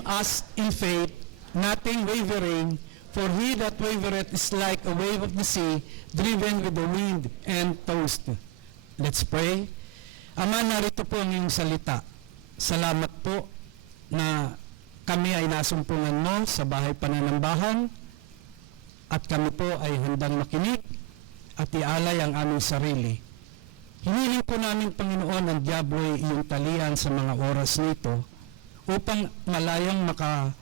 Strengthen us in faith, nothing wavering, for he that wavereth is like a wave of the sea, driven with the wind and tossed. Let's pray. Ama, narito po ang iyong salita. Salamat po na kami ay nasumpungan mo sa bahay pananambahan at kami po ay handang makinig at ialay ang aming sarili. Hiniling po namin, Panginoon, ang diablo ay iyong talian sa mga oras nito upang malayang makakilos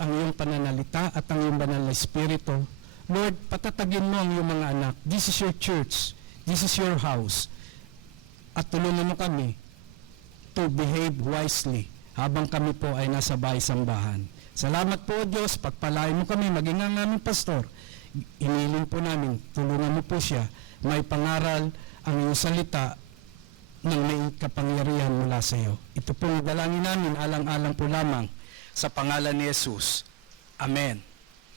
ang iyong pananalita at ang iyong banal na espiritu. Lord, patatagin mo ang iyong mga anak. This is your church. This is your house. At tulungan mo kami to behave wisely habang kami po ay nasa bahay-sambahan. Salamat po, Diyos. Pagpalain mo kami, maging ang aming pastor. Iniling po namin, tulungan mo po siya. May pangaral ang iyong salita ng may kapangyarihan mula sa iyo. Ito pong dalangin namin, alang-alang po lamang sa pangalan ni Jesus. Amen.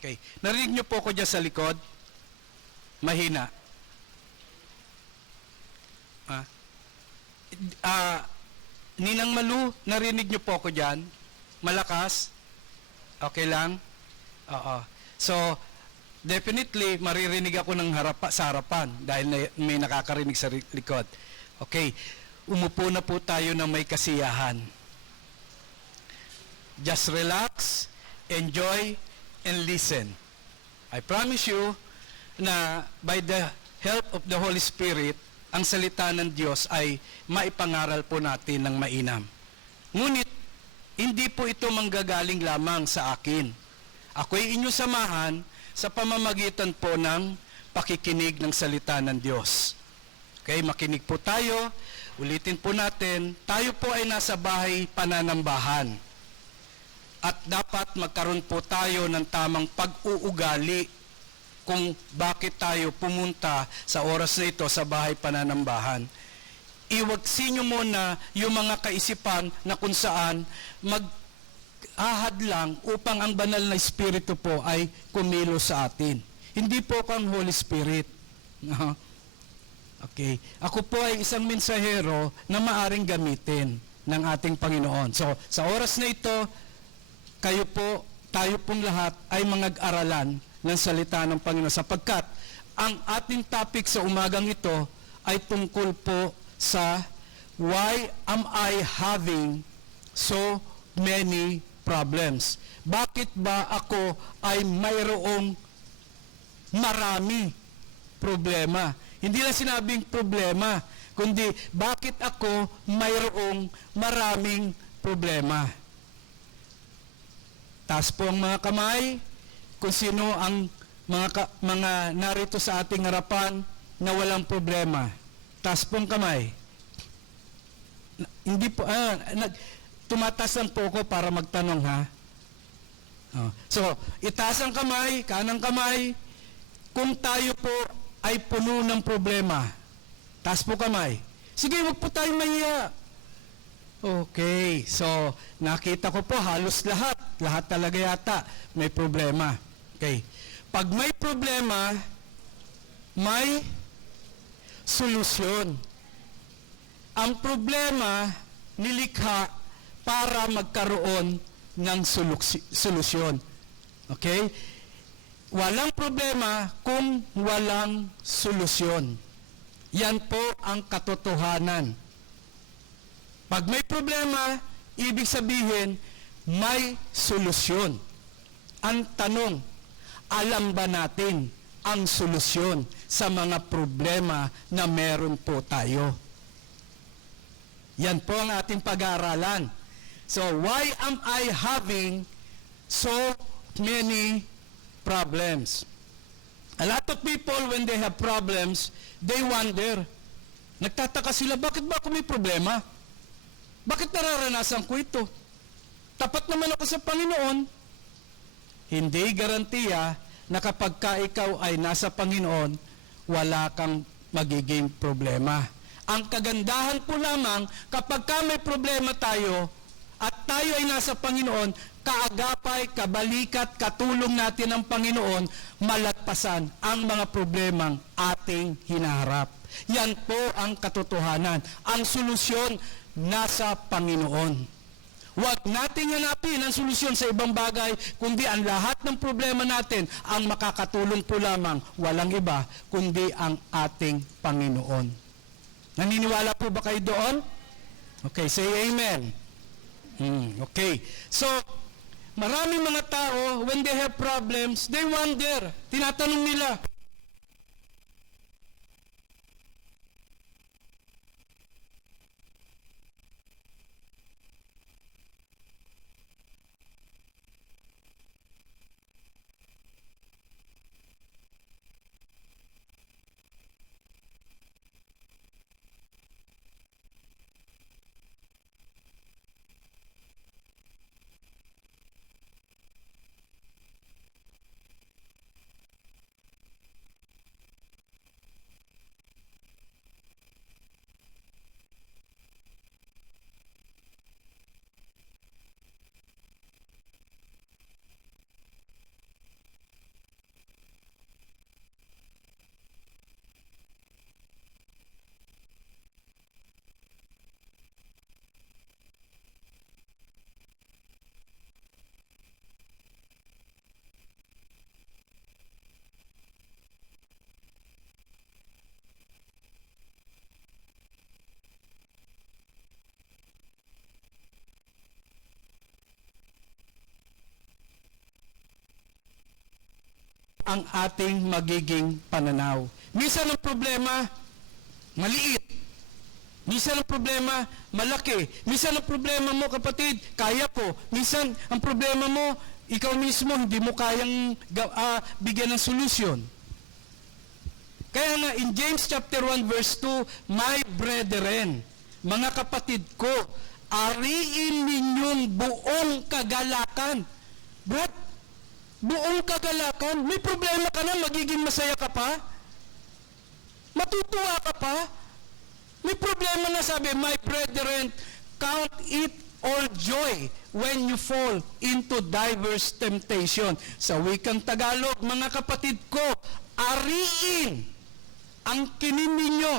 Okay. Narinig niyo po ko dyan sa likod? Mahina. Ninang Malu, narinig niyo po ko dyan? Malakas? Okay lang? Oo. So, definitely, maririnig ako ng sa harapan dahil may nakakarinig sa likod. Okay. Umupo na po tayo ng may kasiyahan. Just relax, enjoy, and listen. I promise you na by the help of the Holy Spirit, ang salita ng Diyos ay maipangaral po natin ng mainam. Ngunit, hindi po ito manggagaling lamang sa akin. Ako'y inyong samahan sa pamamagitan po ng pakikinig ng salita ng Diyos. Okay, makinig po tayo. Ulitin po natin, tayo po ay nasa bahay pananambahan. At dapat magkaroon po tayo ng tamang pag-uugali kung bakit tayo pumunta sa oras na ito sa bahay pananambahan. Iwagsin nyo muna yung mga kaisipan na kung saan mag-ahad lang upang ang banal na Espiritu po ay kumilos sa atin. Hindi po kang Holy Spirit. Okay. Ako po ay isang mensahero na maaring gamitin ng ating Panginoon. So, sa oras na ito, tayo pong lahat ay mga-aralan ng salita ng Panginoon sapagkat ang ating topic sa umagang ito ay tungkol po sa why am I having so many problems? Bakit ba ako ay mayroong marami problema? Hindi lang sinabing problema, kundi bakit ako mayroong maraming problema? Taas po ang mga kamay kung sino ang mga narito sa ating harapan na walang problema. Taas po ang kamay. Hindi po, tumataas lang po ko para magtanong, ha? So, itaas ang kamay, kanang kamay, kung tayo po ay puno ng problema. Taas po kamay. Sige, wag po tayong mahiya. Okay, so nakita ko po halos lahat talaga yata may problema. Okay. Pag may problema, may solusyon. Ang problema nilikha para magkaroon ng solusyon. Okay? Walang problema kung walang solusyon. Yan po ang katotohanan. Pag may problema, ibig sabihin, may solusyon. Ang tanong, alam ba natin ang solusyon sa mga problema na meron po tayo? Yan po ang ating pag-aaralan. So, why am I having so many problems? A lot of people, when they have problems, they wonder. Nagtataka sila, bakit ba ako may problema? Bakit nararanasan ko ito? Tapat naman ako sa Panginoon. Hindi garantiya na kapag ikaw ay nasa Panginoon, wala kang magiging problema. Ang kagandahan po lamang, kapag may problema tayo, at tayo ay nasa Panginoon, kaagapay, kabalikat, katulong natin ng Panginoon, malagpasan ang mga problemang ating hinaharap. Yan po ang katotohanan. Ang solusyon nasa Panginoon. Huwag nating hanapin ang solusyon sa ibang bagay, kundi ang lahat ng problema natin, ang makakatulong po lamang, walang iba, kundi ang ating Panginoon. Naniniwala po ba kayo doon? Okay, say amen. Okay. So, maraming mga tao, when they have problems, they wonder. Tinatanong nila, ang ating magiging pananaw. Minsan ang problema, maliit. Minsan ang problema, malaki. Minsan ang problema mo, kapatid, kaya ko. Minsan ang problema mo, ikaw mismo, hindi mo kayang bigyan ng solusyon. Kaya nga, in James chapter 1 verse 2, my brethren, mga kapatid ko, ariin ninyong buong kagalakan. Brad, buong kagalakan. May problema ka na, magiging masaya ka pa? Matutuwa ka pa? May problema na, sabi, my brethren, count it all joy when you fall into diverse temptation. Sa wikang Tagalog, mga kapatid ko, ariin ang kinin ninyo.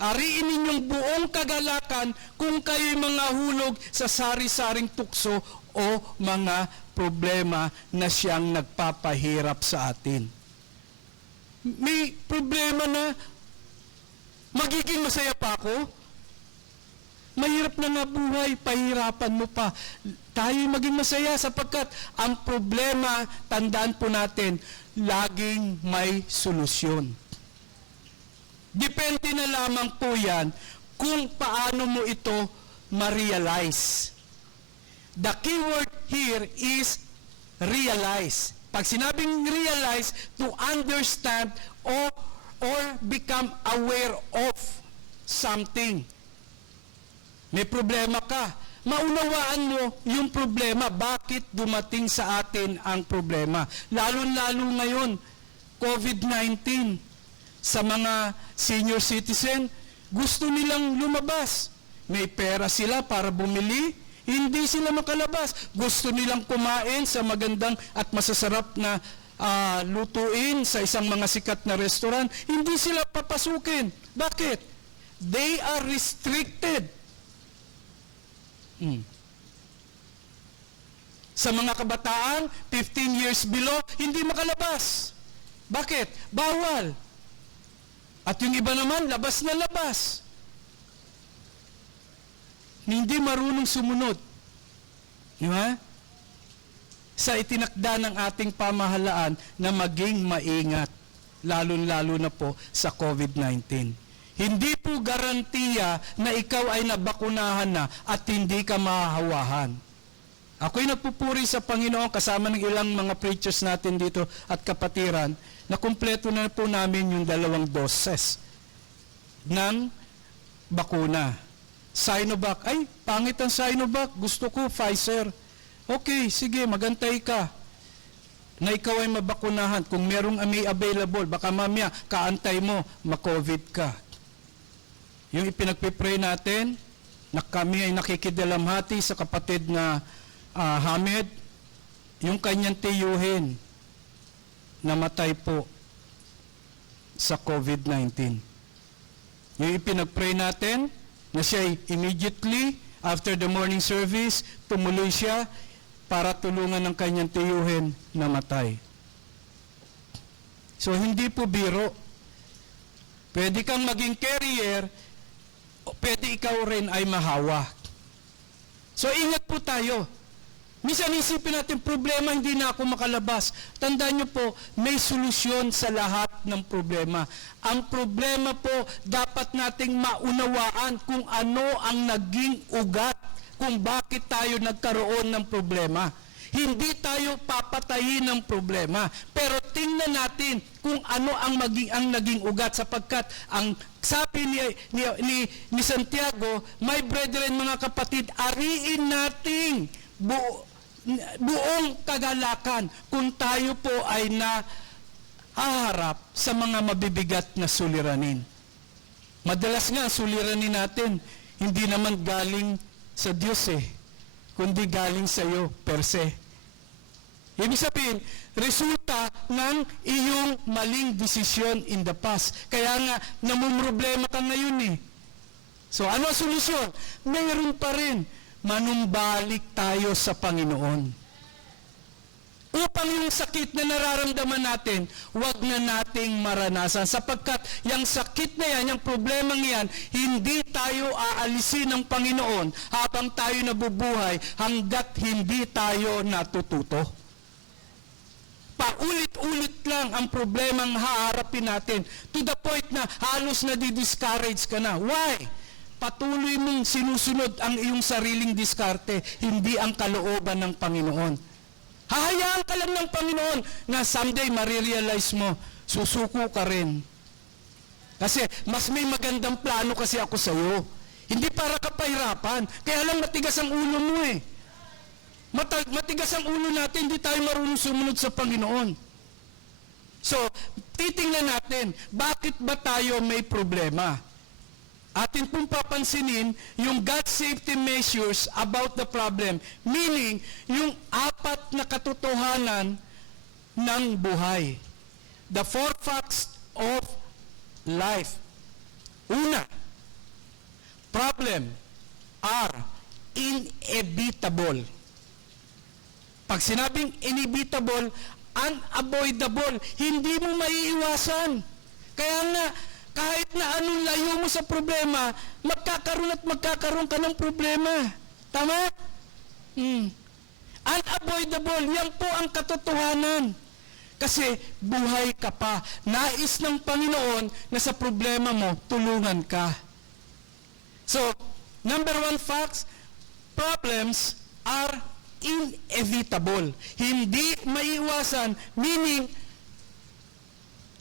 Ariin ninyong buong kagalakan kung kayo'y mga hulog sa sari-saring tukso o mga problema na siyang nagpapahirap sa atin. May problema na magiging masaya pa ako? Mahirap na nga buhay, pahirapan mo pa. Tayo'y maging masaya sapagkat ang problema, tandaan po natin, laging may solusyon. Depende na lamang po yan kung paano mo ito ma-realize. The key word here is realize. Pag sinabing realize, to understand or become aware of something. May problema ka. Maunawaan mo yung problema. Bakit dumating sa atin ang problema? Lalo-lalo ngayon, COVID-19. Sa mga senior citizen, gusto nilang lumabas. May pera sila para bumili, hindi sila makalabas. Gusto nilang kumain sa magandang at masasarap na lutuin sa isang mga sikat na restaurant. Hindi sila papasukin. Bakit? They are restricted. Sa mga kabataan, 15 years below, hindi makalabas. Bakit? Bawal. At yung iba naman, labas na labas. Hindi marunong sumunod. Di ba? Sa itinakda ng ating pamahalaan na maging maingat, lalo-lalo na po sa COVID-19. Hindi po garantiya na ikaw ay nabakunahan na at hindi ka mahahawahan. Ako'y nagpupuri sa Panginoon kasama ng ilang mga preachers natin dito at kapatiran na kumpleto na po namin yung 2 doses ng bakuna. Sinovac, ay, pangit ang Sinovac, gusto ko Pfizer. Okay, sige, magantay ka na ikaw ay mabakunahan. Kung merong may available, baka mamaya, kaantay mo, ma-COVID ka. Yung ipinagpipray natin, na kami ay nakikidalamhati sa kapatid na Hamed, yung kanyang tiyuhin, namatay po sa COVID-19. Yung ipinagpray natin, na siya immediately After the morning service, tumuloy siya para tulungan ng kanyang tiyuhin na matay. So, hindi po biro. Pwede kang maging carrier, o pwede ikaw rin ay mahawa. So, ingat po tayo. Minsan isipin natin, problema, hindi na ako makalabas. Tandaan niyo po, may solusyon sa lahat ng problema. Ang problema po, dapat nating maunawaan kung ano ang naging ugat, kung bakit tayo nagkaroon ng problema. Hindi tayo papatayin ng problema, pero tingnan natin kung ano ang naging ugat, sapagkat ang sabi ni Santiago, my brethren, mga kapatid, ariin nating buong kagalakan kung tayo po ay nahaharap sa mga mabibigat na suliranin. Madalas nga, suliranin natin, hindi naman galing sa Diyos kundi galing sa iyo per se. Ibig sabihin, resulta ng iyong maling desisyon in the past. Kaya nga, namumroblema ka ngayon So, ano ang solusyon? Mayroon pa rin. Manumbalik tayo sa Panginoon. Upang yung sakit na nararamdaman natin, huwag na nating maranasan. Sapagkat yung sakit na yan, yung problemang yan, hindi tayo aalisin ng Panginoon habang tayo nabubuhay hanggat hindi tayo natututo. Paulit-ulit lang ang problemang haharapin natin to the point na halos nadi-discourage ka na. Why? Patuloy mong sinusunod ang iyong sariling diskarte, hindi ang kalooban ng Panginoon. Hahayaan ka lang ng Panginoon na someday marirealize mo, susuko ka rin. Kasi mas may magandang plano kasi ako sa iyo. Hindi para ka pahirapan, kaya lang matigas ang ulo mo Matigas ang ulo natin, hindi tayo marunong sumunod sa Panginoon. So, titingnan natin, bakit ba tayo may problema? Atin pong papansinin yung God safety measures about the problem. Meaning, yung 4 na katotohanan ng buhay. The 4 facts of life. Una, problem are inevitable. Pag sinabing inevitable, unavoidable, hindi mo maiiwasan. Kaya nga, kahit na anong layo mo sa problema, magkakaroon ka ng problema. Tama? Unavoidable, yan po ang katotohanan. Kasi buhay ka pa. Nais ng Panginoon na sa problema mo, tulungan ka. So, number 1 facts, problems are inevitable. Hindi maiiwasan, meaning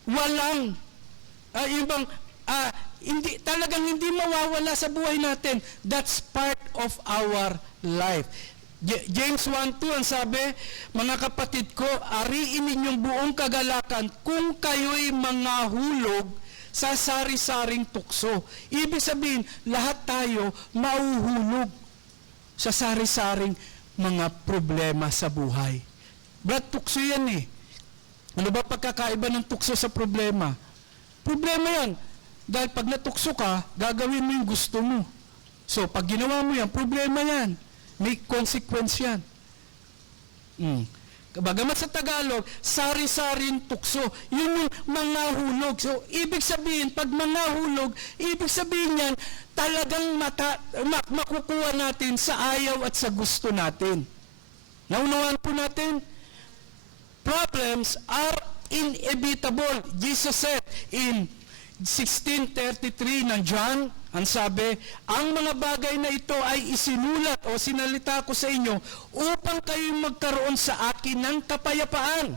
walang talagang hindi mawawala sa buhay natin. That's part of our life. James 1:2 ang sabi, mga kapatid ko, ariin ninyong buong kagalakan kung kayo'y mangahulog sa sari-saring tukso. Ibig sabihin, lahat tayo mauhulog sa sari-saring mga problema sa buhay. Brad, tukso yan Ano ba pagkakaiba ng tukso sa problema? Problema yan. Dahil pag natukso ka, gagawin mo yung gusto mo. So, pag ginawa mo yan, problema yan. May consequence yan. Bagamat sa Tagalog, sari-saring tukso. Yun yung mangahulog. So, ibig sabihin, pag mangahulog, ibig sabihin yan, talagang makukuha natin sa ayaw at sa gusto natin. Naunawaan po natin? Problems are inevitable. Jesus said in 16:33 ng John, ang sabi, ang mga bagay na ito ay isinulat o sinalita ko sa inyo upang kayo magkaroon sa akin ng kapayapaan.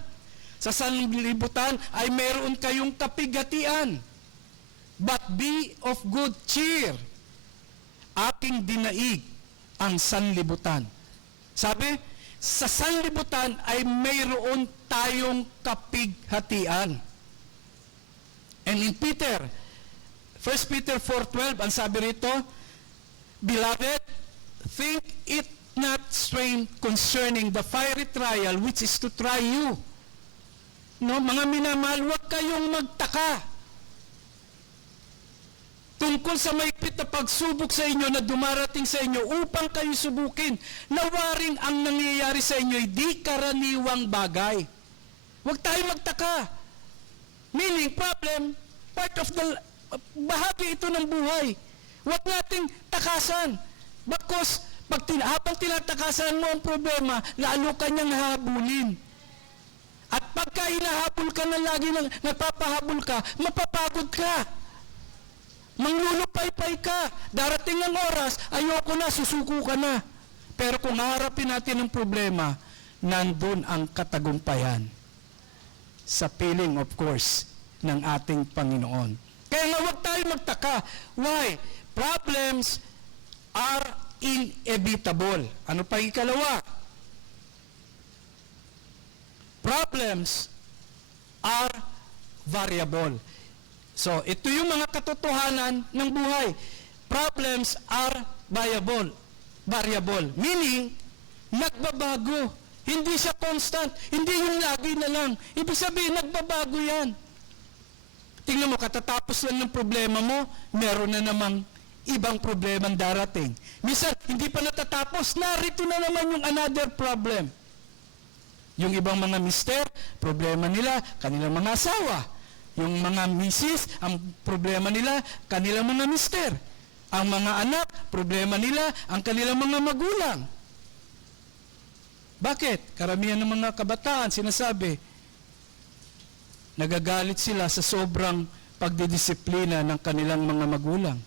Sa sanlibutan ay meron kayong kapigatian. But be of good cheer. Aking dinaig ang sanlibutan. Sabi, sa sanlibutan ay mayroon tayong kapighatian. And in Peter, 1 Peter 4:12, ang sabi rito, Beloved, think it not strange concerning the fiery trial which is to try you. No, mga minamahal, huwag kayong magtaka tungkol sa mahigpit na pagsubok sa inyo na dumarating sa inyo upang kayo subukin na waring ang nangyayari sa inyo ay di karaniwang bagay. Huwag tayo magtaka. Meaning, problem, part of the, bahagi ito ng buhay. Huwag nating takasan. Bakos, habang tinatakasan mo ang problema, lalo ka niyang habulin. At pagka hinahabol ka na lagi, napapahabol ka, mapapagod ka. Manglulupay-pay ka. Darating ang oras, ayoko na, susuko ka na. Pero kung harapin natin ang problema, nandun ang katagumpayan. Sa piling, of course, ng ating Panginoon. Kaya nga huwag tayo magtaka. Why? Problems are inevitable. Ano pa ikalawa? Problems are variable. So, ito yung mga katotohanan ng buhay. Problems are variable. Meaning, nagbabago. Hindi siya constant. Hindi yung lagi na lang. Ibig sabihin, nagbabago yan. Tingnan mo, katatapos lang ng problema mo, meron na namang ibang problemang darating. Minsan, hindi pa natatapos, narito na naman yung another problem. Yung ibang mga mister, problema nila, kanilang mga asawa. Yung mga misis, ang problema nila, kanilang mga mister. Ang mga anak, problema nila, ang kanilang mga magulang. Bakit? Karamihan ng mga kabataan, sinasabi, nagagalit sila sa sobrang pagdidisiplina ng kanilang mga magulang.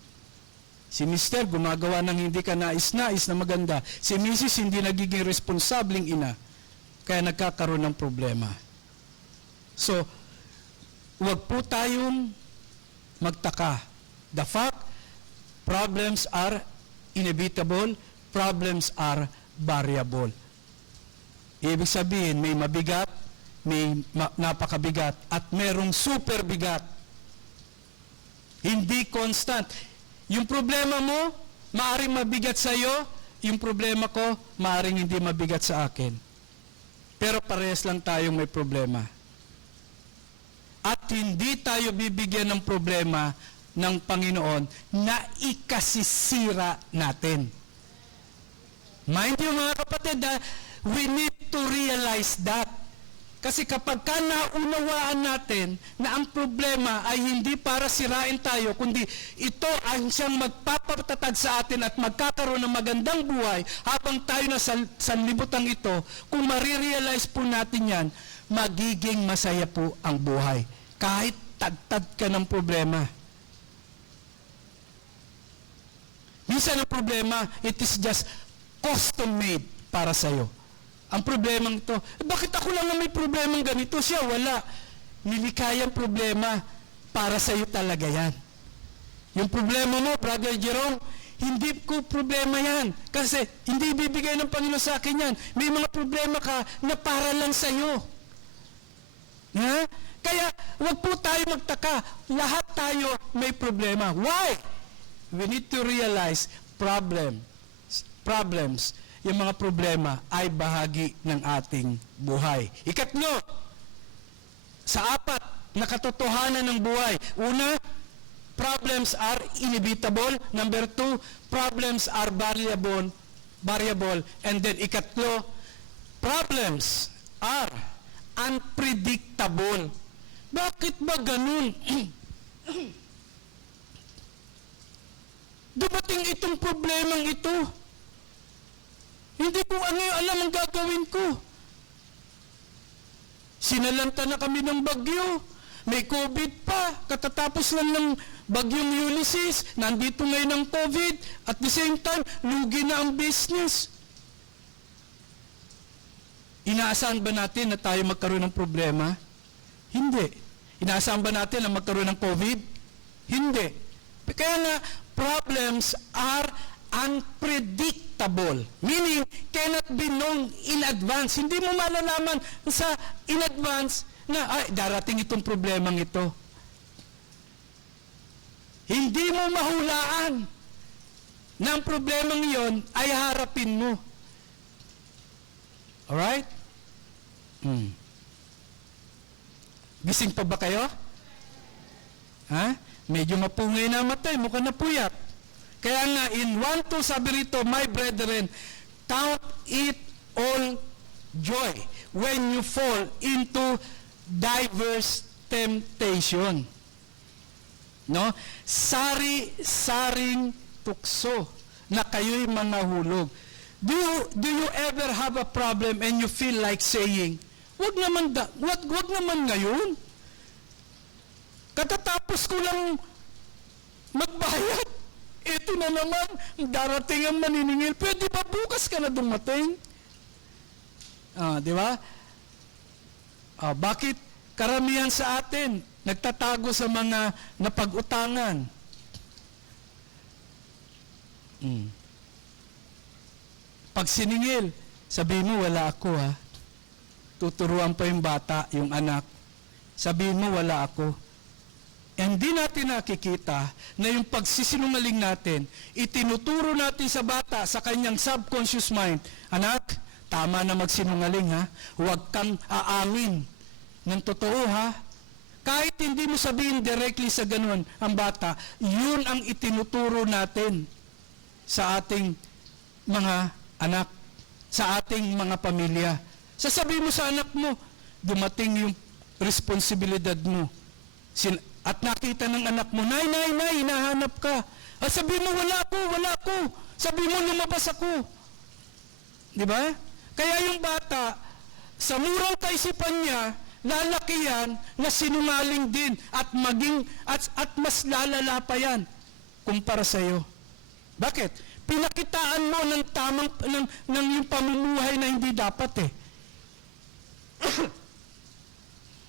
Si mister, gumagawa ng hindi ka nais-nais na maganda. Si misis, hindi nagiging responsabling ina. Kaya nagkakaroon ng problema. So, huwag po tayong magtaka. The fact, problems are inevitable, problems are variable. Ibig sabihin, may mabigat, may napakabigat, at merong super bigat. Hindi constant. Yung problema mo, maaring mabigat sa iyo, yung problema ko, maaring hindi mabigat sa akin. Pero parehas lang tayong may problema. At hindi tayo bibigyan ng problema ng Panginoon na ikasisira natin. Mind you mga kapatid, we need to realize that. Kasi kapag ka naunawaan natin na ang problema ay hindi para sirain tayo, kundi ito ang siyang magpapatatag sa atin at magkakaroon ng magandang buhay habang tayo na sa sanlibutan ito, kung marirealize po natin yan, magiging masaya po ang buhay. Kahit tagtad ka ng problema. Minsan ang problema, it is just custom-made para sa'yo. Ang problemang ito, bakit ako lang na may problemang ganito? Siya, wala. Nilikayang problema para sa iyo talaga yan. Yung problema mo, Brother Jerome, hindi ko problema yan. Kasi hindi bibigay ng Panginoon sa akin yan. May mga problema ka na para lang sa iyo. Ha? Kaya, wag po tayo magtaka. Lahat tayo may problema. Why? We need to realize problems, yung mga problema ay bahagi ng ating buhay. Ikatlo, sa apat na katotohanan ng buhay. Una, problems are inevitable. Number two, problems are variable. And then ikatlo, problems are unpredictable. Bakit ba ganun? Dumating itong problemang ito. Hindi ko alam ang gagawin ko. Sinalanta na kami ng bagyo. May COVID pa. Katatapos lang ng bagyong Ulysses. Nandito ngayon ang COVID. At the same time, lugi na ang business. Inaasahan ba natin na tayo magkaroon ng problema? Hindi. Inaasahan ba natin na magkaroon ng COVID? Hindi. Kaya nga, problems are unpredictable. Meaning, cannot be known in advance. Hindi mo malalaman sa in advance na, ay, darating itong problemang ito. Hindi mo mahulaan na ang problemang iyon ay harapin mo. Alright? Gising pa ba kayo? Ha? Medyo mapungay na matay, mukha na puyat. Kaya nga, in 1:2 sabi rito, my brethren, count it all joy when you fall into diverse temptation. No? Sari-saring tukso na kayo'y manahulog. Do you ever have a problem and you feel like saying, wag naman ngayon. Katatapos ko lang magbayad. Ito na naman, darating ang maniningil. Pwede ba bukas ka na dumating? Di ba? Bakit karamihan sa atin nagtatago sa mga napag-utangan? Pag siningil, sabihin mo, wala ako ha. Tuturuan pa yung bata, yung anak. Sabihin mo, wala ako. Hindi natin nakikita na yung pagsisinungaling natin, itinuturo natin sa bata, sa kanyang subconscious mind, anak, tama na magsinungaling ha. Huwag kang aamin ng totoo ha. Kahit hindi mo sabihin directly sa ganun ang bata, yun ang itinuturo natin sa ating mga anak, sa ating mga pamilya. Sasabihin mo sa anak mo, dumating yung responsibilidad mo. At nakita ng anak mo, nay, hinahanap ka. At sabihin mo, wala ako. Sabihin mo, lumabas ako. Di ba? Kaya yung bata, sa murang kaisipan niya, lalaki yan na sinungaling din at mas lalala pa yan kumpara sa iyo. Bakit? Pinakitaan mo ng tamang ng yung pamumuhay na hindi dapat eh.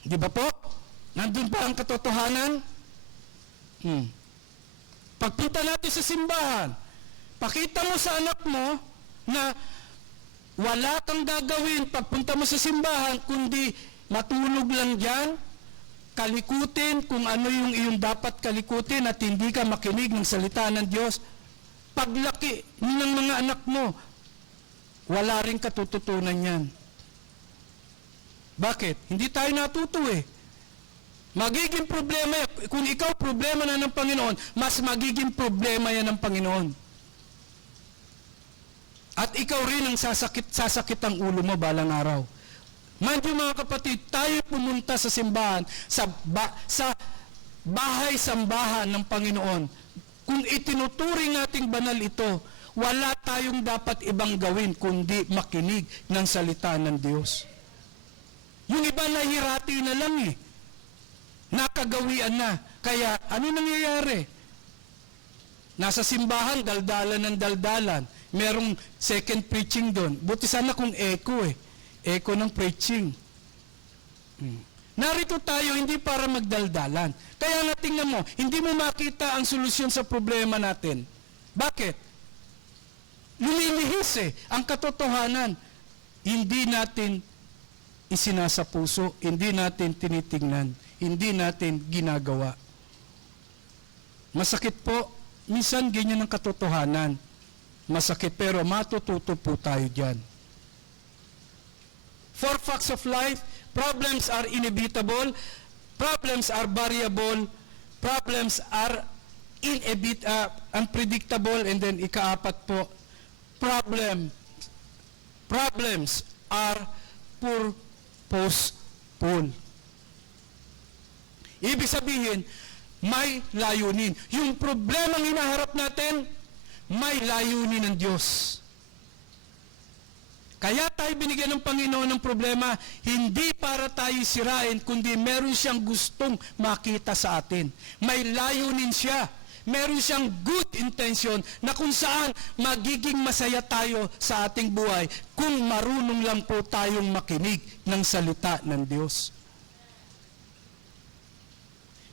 Di ba po? Nandun pa ang katotohanan? Pagpunta natin sa simbahan, pakita mo sa anak mo na wala kang gagawin pagpunta mo sa simbahan, kundi matulog lang dyan, kalikutin kung ano yung iyong dapat kalikutin at hindi ka makinig ng salita ng Diyos. Paglaki ng mga anak mo, wala rin katututunan yan. Bakit? Hindi tayo natuto eh. Magiging problema, kung ikaw problema na ng Panginoon, mas magiging problema yan ng Panginoon. At ikaw rin ang sasakit ang ulo mo balang araw. Mind you mga kapatid, tayo pumunta sa simbahan, sa bahay-sambahan ng Panginoon. Kung itinuturing nating banal ito, wala tayong dapat ibang gawin kundi makinig ng salita ng Diyos. Yung iba nahirati na lang eh. Nakagawian na. Kaya ano nangyayari? Nasa simbahan, daldalan ng daldalan. Merong second preaching doon. Buti sana kung echo eh. Echo ng preaching. Narito tayo hindi para magdaldalan. Kaya nga tingnan mo, hindi mo makita ang solusyon sa problema natin. Bakit? Lumilihis eh. Ang katotohanan, hindi natin isinasa puso, hindi natin tinitingnan, hindi natin ginagawa. Masakit po, minsan ganyan ang katotohanan. Masakit pero matututo po tayo dyan. 4 facts of life, problems are inevitable, problems are variable, problems are unpredictable, and then ikaapat po, problems are purposeful. Ibig sabihin, may layunin. Yung problemang hinaharap natin, may layunin ng Diyos. Kaya tayo binigyan ng Panginoon ng problema, hindi para tayo sirain, kundi meron siyang gustong makita sa atin. May layunin siya. Meron siyang good intention na kung saan magiging masaya tayo sa ating buhay kung marunong lang po tayong makinig ng salita ng Diyos.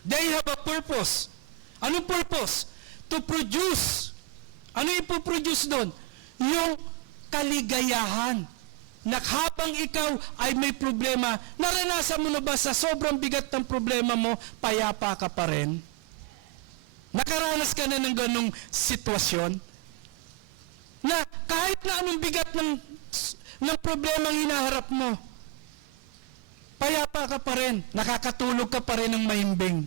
They have a purpose. Anong purpose? To produce. Ano ipoproduce doon? Yung kaligayahan. Na habang ikaw ay may problema, naranasan mo na ba sa sobrang bigat ng problema mo, payapa ka pa rin? Nakaranas ka na ng ganong sitwasyon? Na kahit na anong bigat ng problemang hinaharap mo, payapa ka pa rin, nakakatulog ka pa rin ng mahimbing.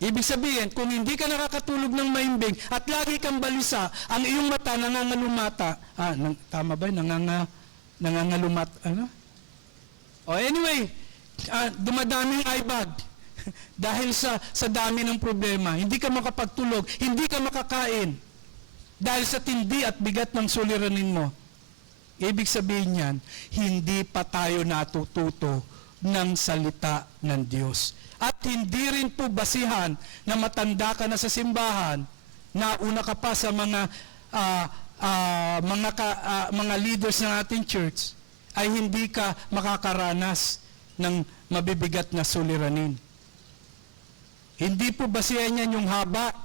Ibig sabihin, kung hindi ka nakakatulog ng maimbing at lagi kang balisa, ang iyong mata nangangalumata. Tama ba? Nangangalumat. Ano? Anyway, dumadaming eye bag. Dahil sa dami ng problema. Hindi ka makapagtulog, hindi ka makakain. Dahil sa tindi at bigat ng suliranin mo. Ibig sabihin yan, hindi pa tayo natututo ng salita ng Diyos. At hindi rin po basihan na matanda ka na sa simbahan, nauna ka pa sa mga leaders ng ating church, ay hindi ka makakaranas ng mabibigat na suliranin. Hindi po basihan yan yung haba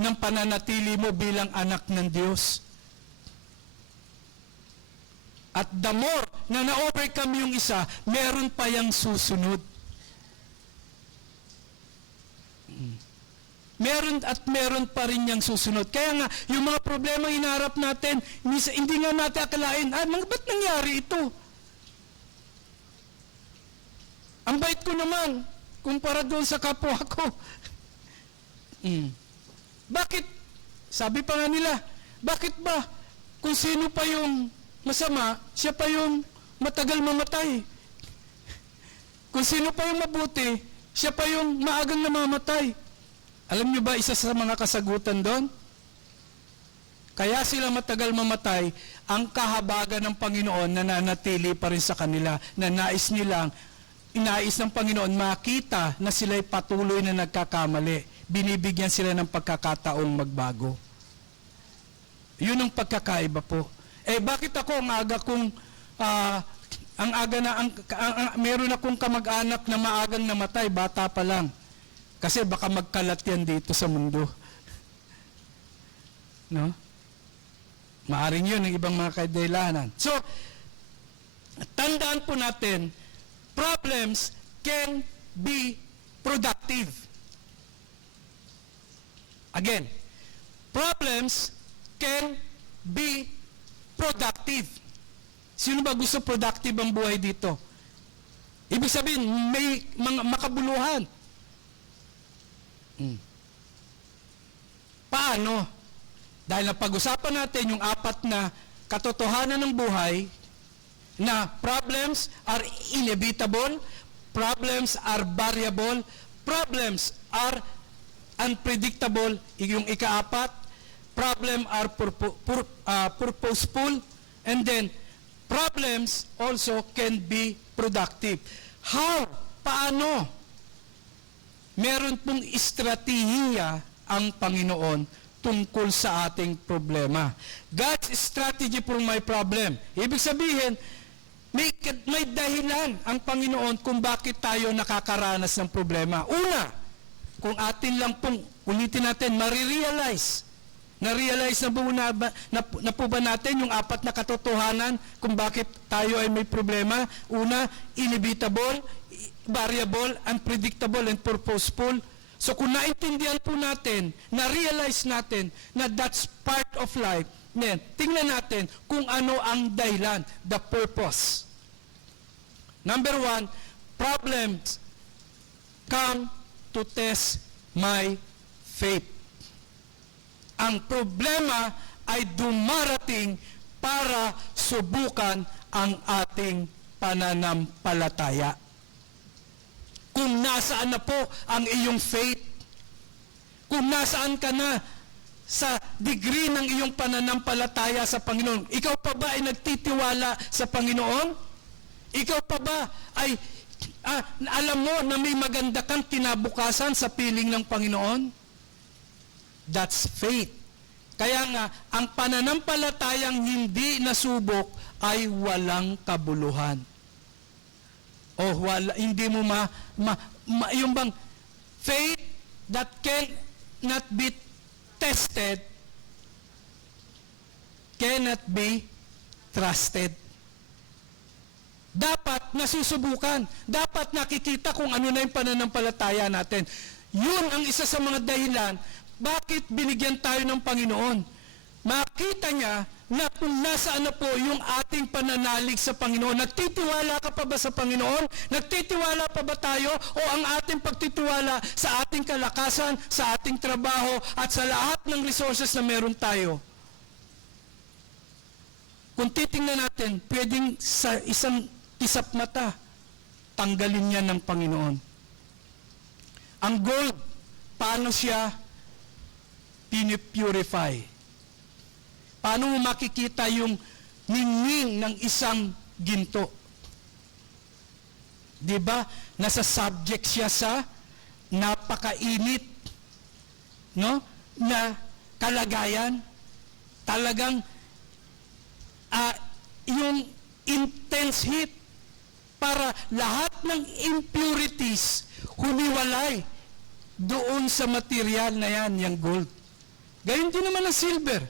ng pananatili mo bilang anak ng Diyos. At the more na na-overcome yung isa, meron pa yung susunod. Meron pa rin yung susunod. Kaya nga, yung mga problema hinaharap natin, hindi nga natin akalain, ba't nangyari ito? Ang bait ko naman, kumpara doon sa kapwa ko. Bakit? Sabi pa nga nila, bakit ba? Kung sino pa yung masama, siya pa yung matagal mamatay. Kung sino pa yung mabuti, siya pa yung maagang namamatay. Alam niyo ba isa sa mga kasagutan doon? Kaya sila matagal mamatay, ang kahabagan ng Panginoon nananatili pa rin sa kanila, na nais ng Panginoon makita na sila'y patuloy na nagkakamali. Binibigyan sila ng pagkakataong magbago. Yun ang pagkakaiba po. Bakit ako meron akong kamag-anak na maagang namatay, bata pa lang. Kasi baka magkalat yan dito sa mundo. No? Maaring yun ang ibang mga kadahilanan. So, tandaan po natin, problems can be productive. Again, problems can be productive. Sino ba gusto productive ang buhay dito? Ibig sabihin, may mga makabuluhan. Paano? Dahil napag-usapan natin yung 4 na katotohanan ng buhay, na problems are inevitable, problems are variable, problems are unpredictable, yung ika-4, problem are purposeful, and then problems also can be productive. How? Paano? Meron pong estratehiya ang Panginoon tungkol sa ating problema. God's strategy for my problem. Ibig sabihin, may dahilan ang Panginoon kung bakit tayo nakakaranas ng problema. Una, kung atin lang pong, ulitin natin, marirealize. Na-realize na po ba natin yung 4 na katotohanan kung bakit tayo ay may problema? Una, inevitable, variable, unpredictable, and purposeful. So kung naintindihan po natin, na-realize natin na that's part of life, then tingnan natin kung ano ang dahilan, the purpose. Number 1, problems come to test my faith. Ang problema ay dumarating para subukan ang ating pananampalataya. Kung nasaan na po ang iyong faith, kung nasaan ka na sa degree ng iyong pananampalataya sa Panginoon, ikaw pa ba ay nagtitiwala sa Panginoon? Ikaw pa ba ay alam mo na may maganda kang kinabukasan sa piling ng Panginoon? That's faith. Kaya nga, ang pananampalatayang hindi nasubok ay walang kabuluhan. Hindi mo yung bang faith that cannot be tested cannot be trusted. Dapat nasusubukan. Dapat nakikita kung ano na yung pananampalataya natin. Yun ang isa sa mga dahilan bakit binigyan tayo ng Panginoon. Makita niya na kung nasaan na po yung ating pananalig sa Panginoon. Nagtitiwala ka pa ba sa Panginoon? Nagtitiwala pa ba tayo? O ang ating pagtitiwala sa ating kalakasan, sa ating trabaho, at sa lahat ng resources na meron tayo? Kung titingnan natin, pwedeng sa isang isap mata, tanggalin niya ng Panginoon. Ang gold, paano siya pinipurify? Paano mo makikita yung ningning ng isang ginto? Di ba? Nasa subject siya sa napakainit, no? Na kalagayan. Talagang yung intense heat para lahat ng impurities humiwalay doon sa material na yan, yung gold. Gayon din naman ang silver.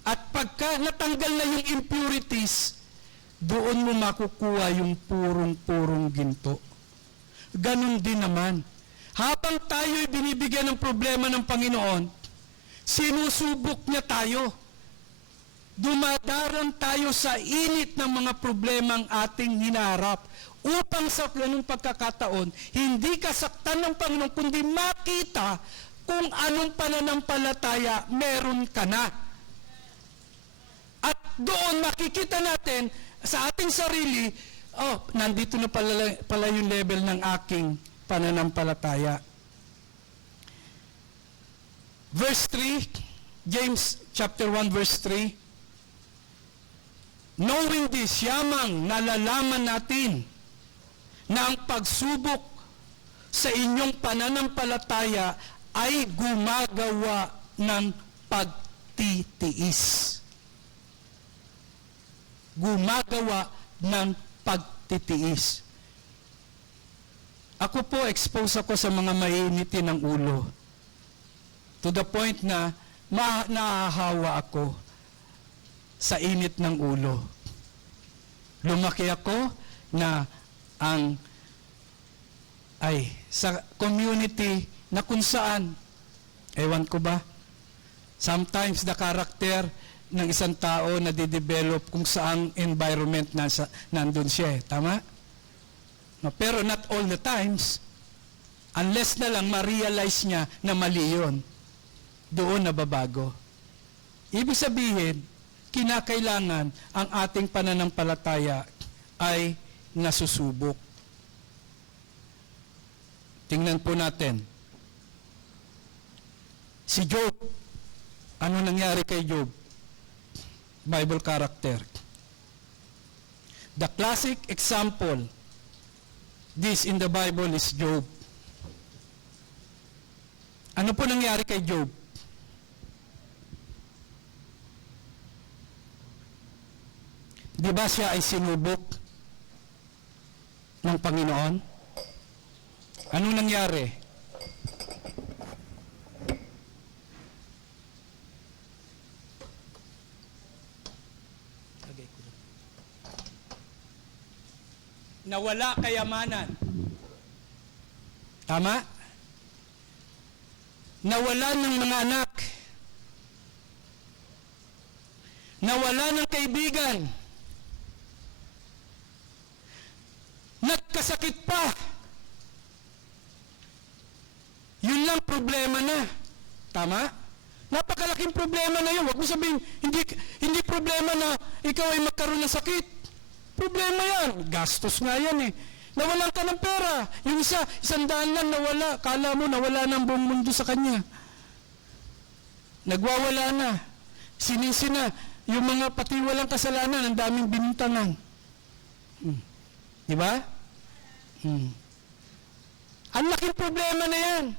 At pagka natanggal na yung impurities, doon mo makukuha yung purong-purong ginto. Ganon din naman. Habang tayo'y binibigyan ng problema ng Panginoon, sinusubok niya tayo. Dumadarang tayo sa init ng mga problemang ating hinaharap upang sa ganung pagkakataon, hindi kasaktan ng Panginoon, kundi makita kung anong pananampalataya meron ka na. At doon makikita natin sa ating sarili, nandito na pala yung level ng aking pananampalataya. Verse 3, James chapter 1 verse 3, knowing this, yamang nalalaman natin na ang pagsubok sa inyong pananampalataya ay gumagawa ng pagtitiis. Gumagawa ng pagtitiis. Ako po, expose ako sa mga mainitin ng ulo. To the point na naahawa ako sa init ng ulo. Lumaki ako na sa community na kung saan, ewan ko ba, sometimes the character ng isang tao na de-develop kung saang environment nandun siya. Tama? No, pero not all the times, unless na lang ma-realize niya na mali yun, doon nababago. Ibig sabihin, kinakailangan ang ating pananampalataya ay nasusubok. Tingnan po natin. Si Job, ano nangyari kay Job? Bible character. The classic example this in the Bible is Job. Ano po nangyari kay Job? Di ba siya ay sinubok ng Panginoon? Anong nangyari? Nawala kayamanan. Tama? Nawala ng mga anak. Nawala ng kaibigan. Nagkasakit pa. Yun lang problema na. Tama? Napakalaking problema na yun. Huwag mo sabihin, hindi problema na ikaw ay magkaroon ng sakit. Problema yan. Gastos nga yan eh. Nawalan ka ng pera. Yung isa, 100 lang nawala. Kala mo nawala ng buong mundo sa kanya. Nagwawala na. Sinisi na. Yung mga pati walang kasalanan, ang daming binintangan. Di ba? Ang laking problema na yan.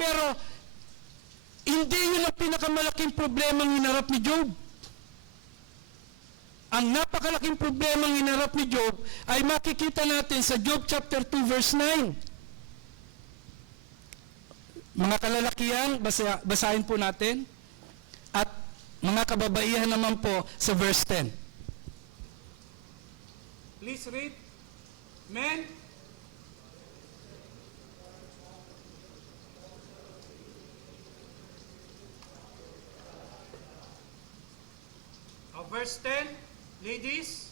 Pero, hindi yun ang pinakamalaking problema ang hinarap ni Job. Ang napakalaking problema ang hinarap ni Job ay makikita natin sa Job chapter 2 verse 9. Mga kalalakihan, basahin po natin. At mga kababaihan naman po sa verse 10. Please read. Men. verse 10, ladies.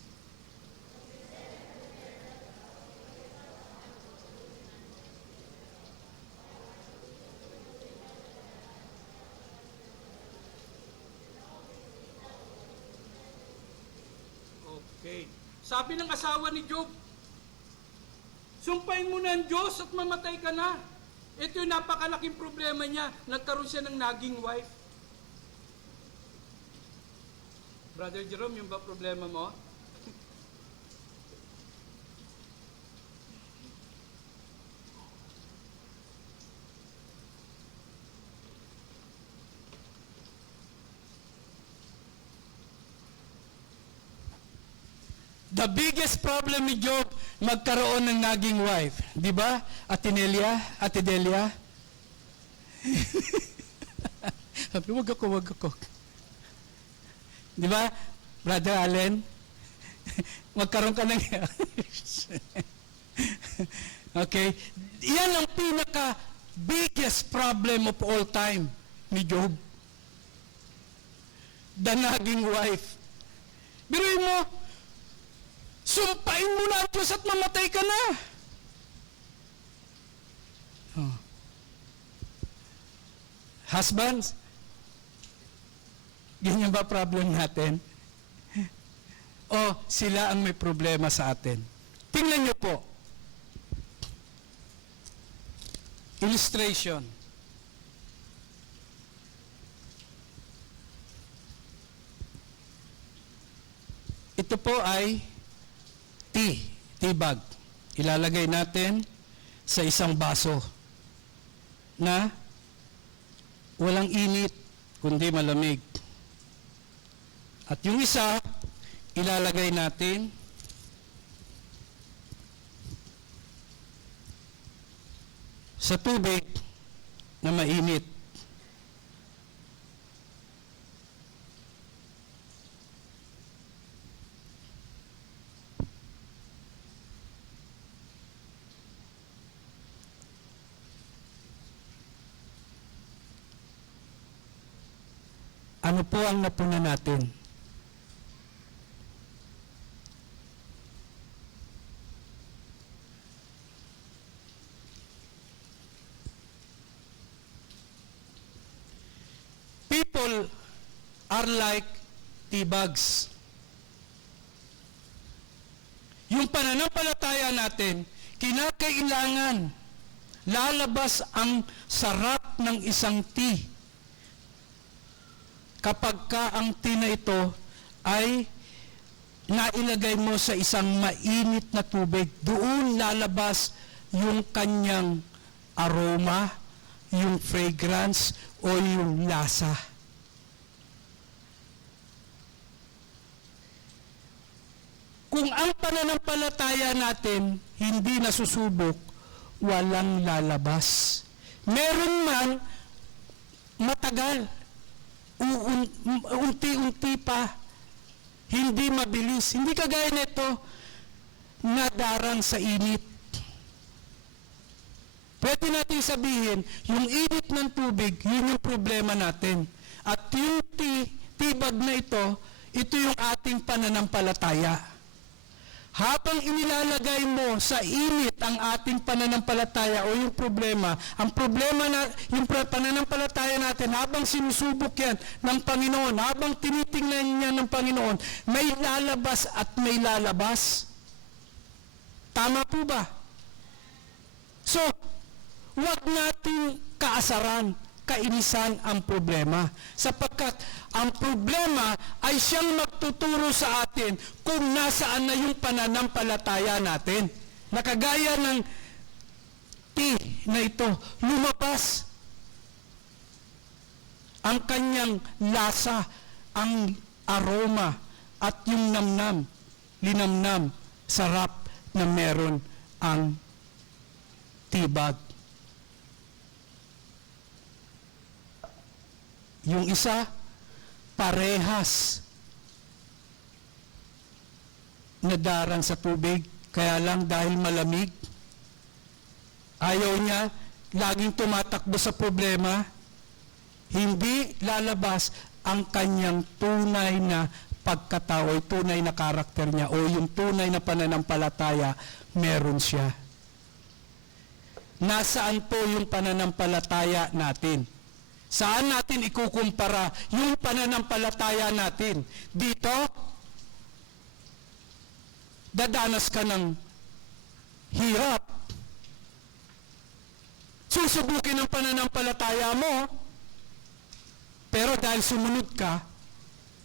Okay. Sabi ng asawa ni Job, sumpain mo na ang Diyos at mamatay ka na. Ito yung napakalaking problema niya. Nagkaroon siya ng naging wife. Brother Jerome, yung ba problema mo? The biggest problem ni Job, magkaroon ng naging wife. Di ba? Ate Delia? Sabi, wag ako. Di ba? Brother Allen? Magkaroon ka ng... Okay? Yan ang pinaka-biggest problem of all time ni Job. The naging wife. Biruin mo, sumpain mo na ang Diyos at mamatay ka na. Oh. Husbands, ganyan ba problem natin? O sila ang may problema sa atin? Tingnan niyo po. Illustration. Ito po ay tea bag. Ilalagay natin sa isang baso na walang init, kundi malamig. At yung isa, ilalagay natin sa tubig na mainit. Ano po ang napunan natin? People are like tea bags. Yung pananampalataya natin, kinakailangan lalabas ang sarap ng isang tea. Kapag ka ang tea na ito ay nailagay mo sa isang mainit na tubig, doon lalabas yung kanyang aroma, yung fragrance, o yung lasa. Kung ang pananampalataya natin hindi nasusubok, walang lalabas. Meron man, matagal. Unti-unti pa, hindi mabilis. Hindi kagaya nito, nadarang sa init. Pwede natin sabihin, yung init ng tubig, yun yung problema natin. At yung tibag na ito yung ating pananampalataya. Habang inilalagay mo sa init ang ating pananampalataya o yung problema yung pananampalataya natin, habang sinusubok yan ng Panginoon, habang tinitingnan niya ng Panginoon, may lalabas at may lalabas. Tama po ba? So, huwag nating kaasaran, kainisan ang problema. Sapagkat ang problema ay siyang magtuturo sa atin kung nasaan na yung pananampalataya natin. Nakagaya ng tea na ito, lumabas ang kanyang lasa, ang aroma, at yung namnam, linamnam, sarap na meron ang tea bag. Yung isa, parehas nadarang sa tubig, kaya lang dahil malamig, ayaw niya, laging tumatakbo sa problema, hindi lalabas ang kanyang tunay na pagkatao, yung tunay na karakter niya, o yung tunay na pananampalataya, meron siya. Nasaan po yung pananampalataya natin? Saan natin ikukumpara yung pananampalataya natin? Dito, dadanas ka ng hirap. Susubukin ang pananampalataya mo, pero dahil sumunod ka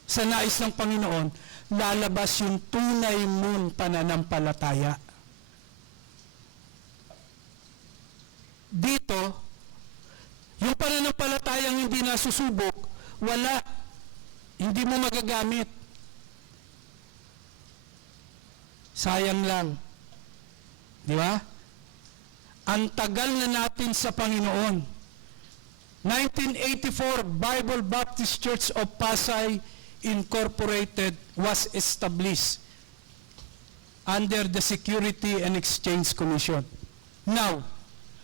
sa nais ng Panginoon, lalabas yung tunay mong pananampalataya. Dito, yung pananampalatayang hindi nasusubok, wala. Hindi mo magagamit. Sayang lang. Di ba? Ang tagal na natin sa Panginoon. 1984, Bible Baptist Church of Pasay Incorporated was established under the Security and Exchange Commission. Now,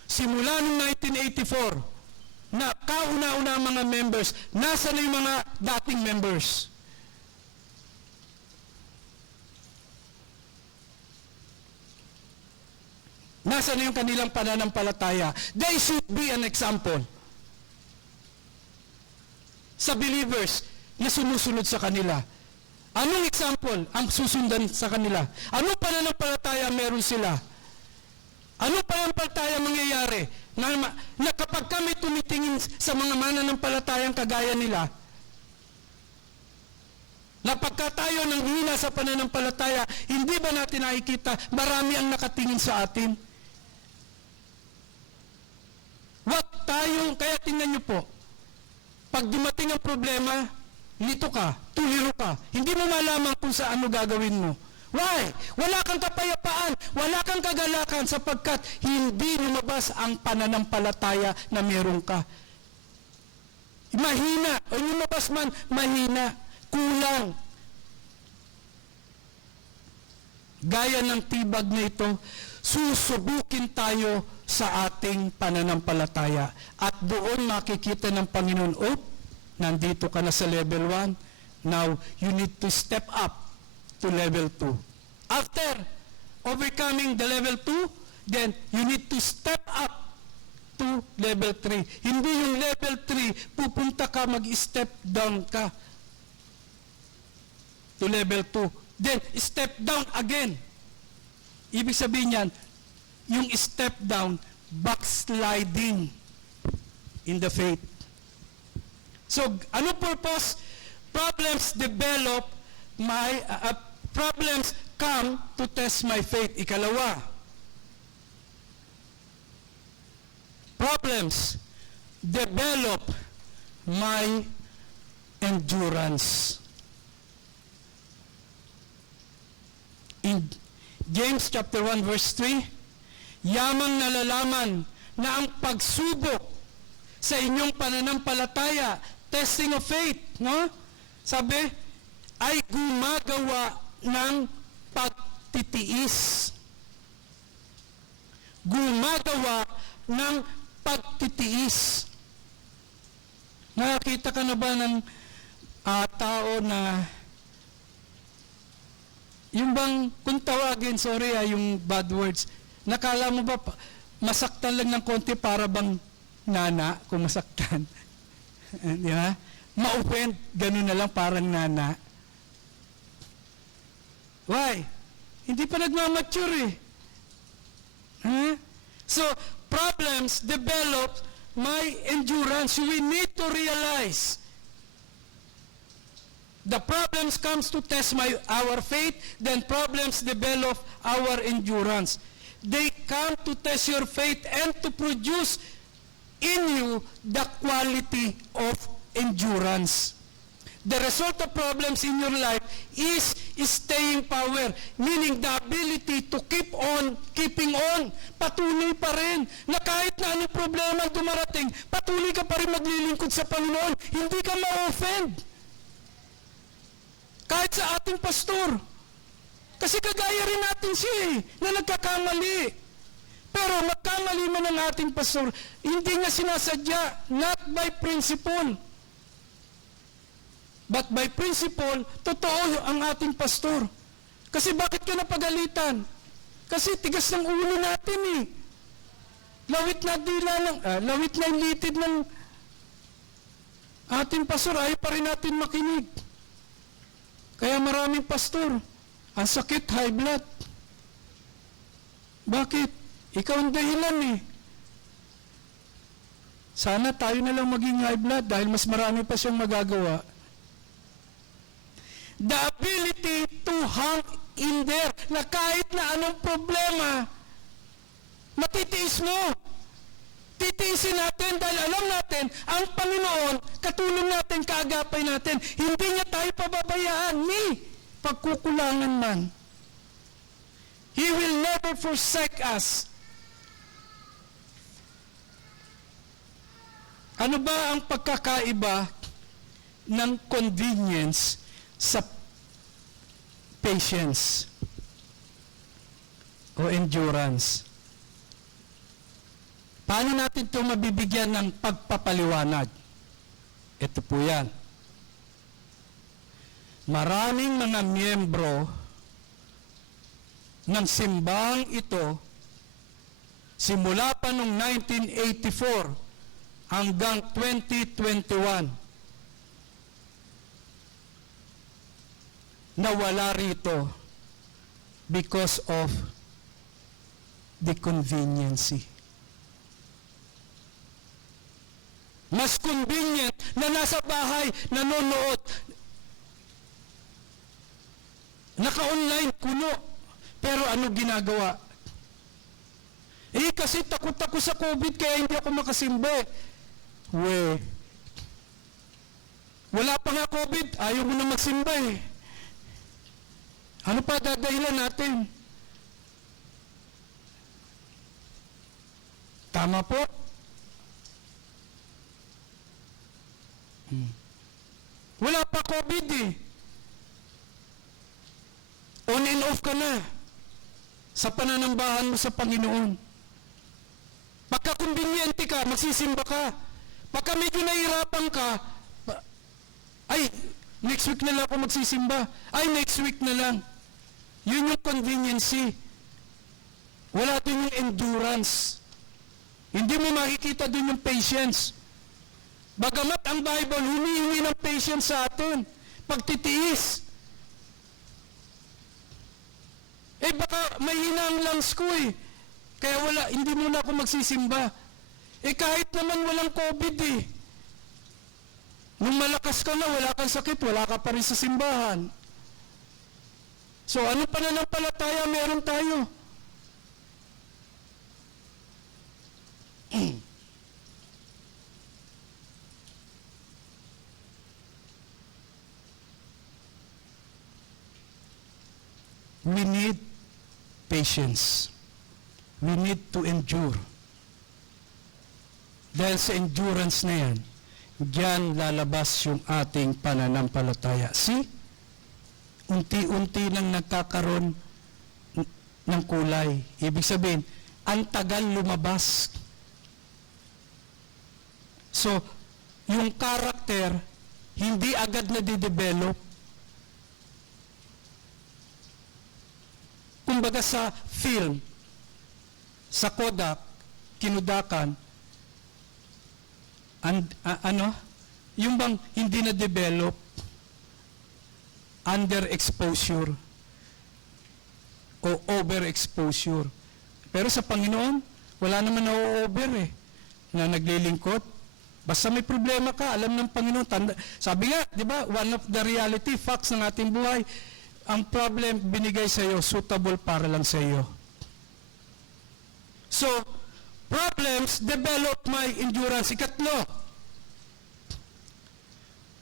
simula noong 1984, na kauna-una ang mga members, nasa na yung mga dating members? Nasa na yung kanilang pananampalataya? They should be an example sa believers na sumusunod sa kanila. Anong example ang susundan sa kanila? Anong pananampalataya meron sila? Anong pananampalataya mangyayari? Na kapag kami tumitingin sa mga mananampalatayang kagaya nila, na pagka tayo nang hina sa pananampalataya, hindi ba natin nakikita marami ang nakatingin sa atin? Wag tayong, kaya tingnan nyo po, pag dumating ang problema, lito ka, tuliro ka, hindi mo malaman kung sa ano gagawin mo. Why? Wala kang kapayapaan, wala kang kagalakan sapagkat hindi lumabas ang pananampalataya na meron ka. Mahina, o lumabas man, mahina, kulang. Gaya ng tibag na ito, susubukin tayo sa ating pananampalataya. At doon makikita ng Panginoon, oh, nandito ka na sa level 1, now you need to step up to level 2. After overcoming the level 2, then you need to step up to level 3. Hindi yung level 3, pupunta ka, mag-step down ka to level 2. Then, step down again. Ibig sabihin yan, yung step down, backsliding in the faith. So, ano purpose? Problems develop problems come to test my faith. Ikalawa, problems develop my endurance. In James chapter 1 verse 3, yamang nalalaman na ang pagsubok sa inyong pananampalataya, testing of faith, no? Sabi, ay gumagawa ng pagtitiis. Gumagawa ng pagtitiis. Nakakita ka na ba ng tao na yung bang, kung tawagin, sorry yung bad words, nakala mo ba masaktan lang ng konti para bang nana kung masaktan? Di ba? Ma-offend, ganun na lang parang nana. Why? Hindi pa nagmamature eh. Huh? So, problems develop my endurance. We need to realize the problems comes to test our faith, then problems develop our endurance. They come to test your faith and to produce in you the quality of endurance. The result of problems in your life is staying power, meaning the ability to keeping on, patuloy pa rin, na kahit na anong problema ang dumarating, patuloy ka pa rin maglilingkod sa Panginoon, hindi ka ma-offend. Kahit sa ating pastor, kasi kagaya rin natin siya na nagkakamali. Pero magkamali man ang ating pastor, hindi niya sinasadya, not by principle. But by principle, totoo ang ating pastor. Kasi bakit ka napagalitan? Kasi tigas ng ulo natin eh. Lawit na dila lang, lawit na yung litid ng ating pastor, ayaw pa rin natin makinig. Kaya maraming pastor, ang sakit, high blood. Bakit? Ikaw ang dahilan eh. Sana tayo na lang maging high blood dahil mas marami pa siyang magagawa. The ability to hang in there, na kahit na anong problema, matitiis mo. Titiisin natin dahil alam natin, ang Panginoon, katulong natin, kaagapay natin. Hindi niya tayo pababayaan, ni pagkukulangan man. He will never forsake us. Ano ba ang pagkakaiba ng convenience sa patience o endurance? Paano natin ito mabibigyan ng pagpapaliwanag? Ito po yan. Maraming mga miyembro ng simbahang ito, simula pa noong 1984 hanggang 2021, nawala rito because of the conveniency. Mas convenient na nasa bahay, nanonood, naka-online, kuno. Pero ano ginagawa? Kasi takot ako sa COVID kaya hindi ako makasimba. Wala pa nga COVID, ayaw mo na magsimba eh. Ano pa dadahilan natin? Tama po? Wala pa COVID eh. On and off ka na sa pananambahan mo sa Panginoon. Pagka kumbinyente ka, magsisimba ka. Pagka medyo nahihirapan ka, ay, next week na lang ako magsisimba. Ay, next week na lang. Yun yung conveniency. Wala din yung endurance. Hindi mo makikita din yung patience. Bagamat ang Bible, humihingi ng patience sa atin. Pagtitiis. Baka mahina ang lungs ko eh. Kaya hindi muna ako magsisimba. Kahit naman walang COVID eh. Nung malakas ka na, wala kang sakit, wala ka pa rin sa simbahan. So ano pananampalataya meron tayo? We need patience. We need to endure. Dahil sa endurance na yan, diyan lalabas yung ating pananampalataya. See? Unti-unti nang nagkakaroon ng kulay. Ibig sabihin, ang tagal lumabas. So, yung character, hindi agad na didevelop. Kumbaga sa film, sa Kodak, kinudakan, yung bang hindi na-develop, underexposure o overexposure. Pero sa Panginoon, wala naman na-over na naglilingkod. Basta may problema ka, alam ng Panginoon. Sabi nga, di ba, one of the reality facts ng ating buhay, ang problem binigay sa iyo, suitable para lang sa iyo. So, problems develop my endurance. Ikatlo,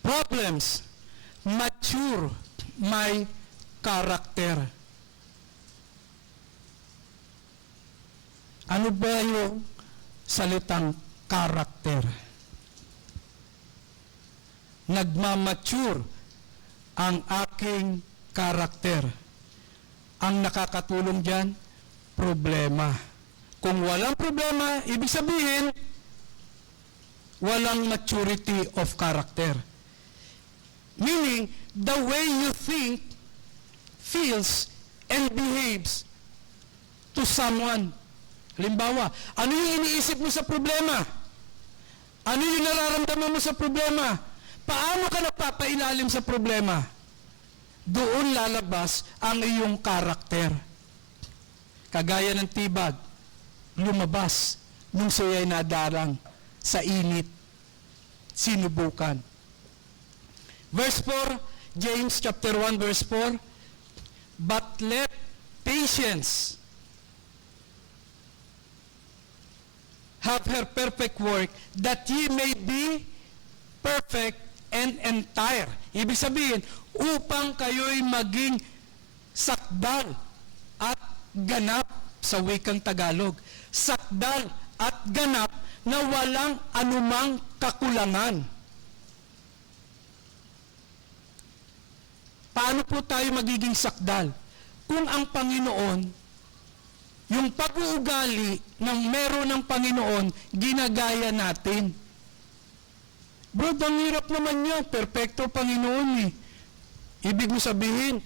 problems mature my character. Ano ba yung salitang character? Nagmamature ang aking character. Ang nakakatulong dyan, problema. Kung walang problema, ibig sabihin, walang maturity of character. Meaning, the way you think, feels, and behaves to someone. Halimbawa, ano yung iniisip mo sa problema? Ano yung nararamdaman mo sa problema? Paano ka nagpapailalim sa problema? Doon lalabas ang iyong karakter. Kagaya ng tibag, lumabas nung siya'y nadarang sa init, sinubukan. Verse 4, James chapter 1 verse 4, but let patience have her perfect work, that ye may be perfect and entire. Ibig sabihin, upang kayo'y maging sakdal at ganap sa wikang Tagalog. Sakdal at ganap na walang anumang kakulangan. Paano po tayo magiging sakdal? Kung ang Panginoon, yung pag-uugali ng meron ng Panginoon, ginagaya natin. Bro, ang hirap naman yan. Perfecto Panginoon eh. Ibig mo sabihin,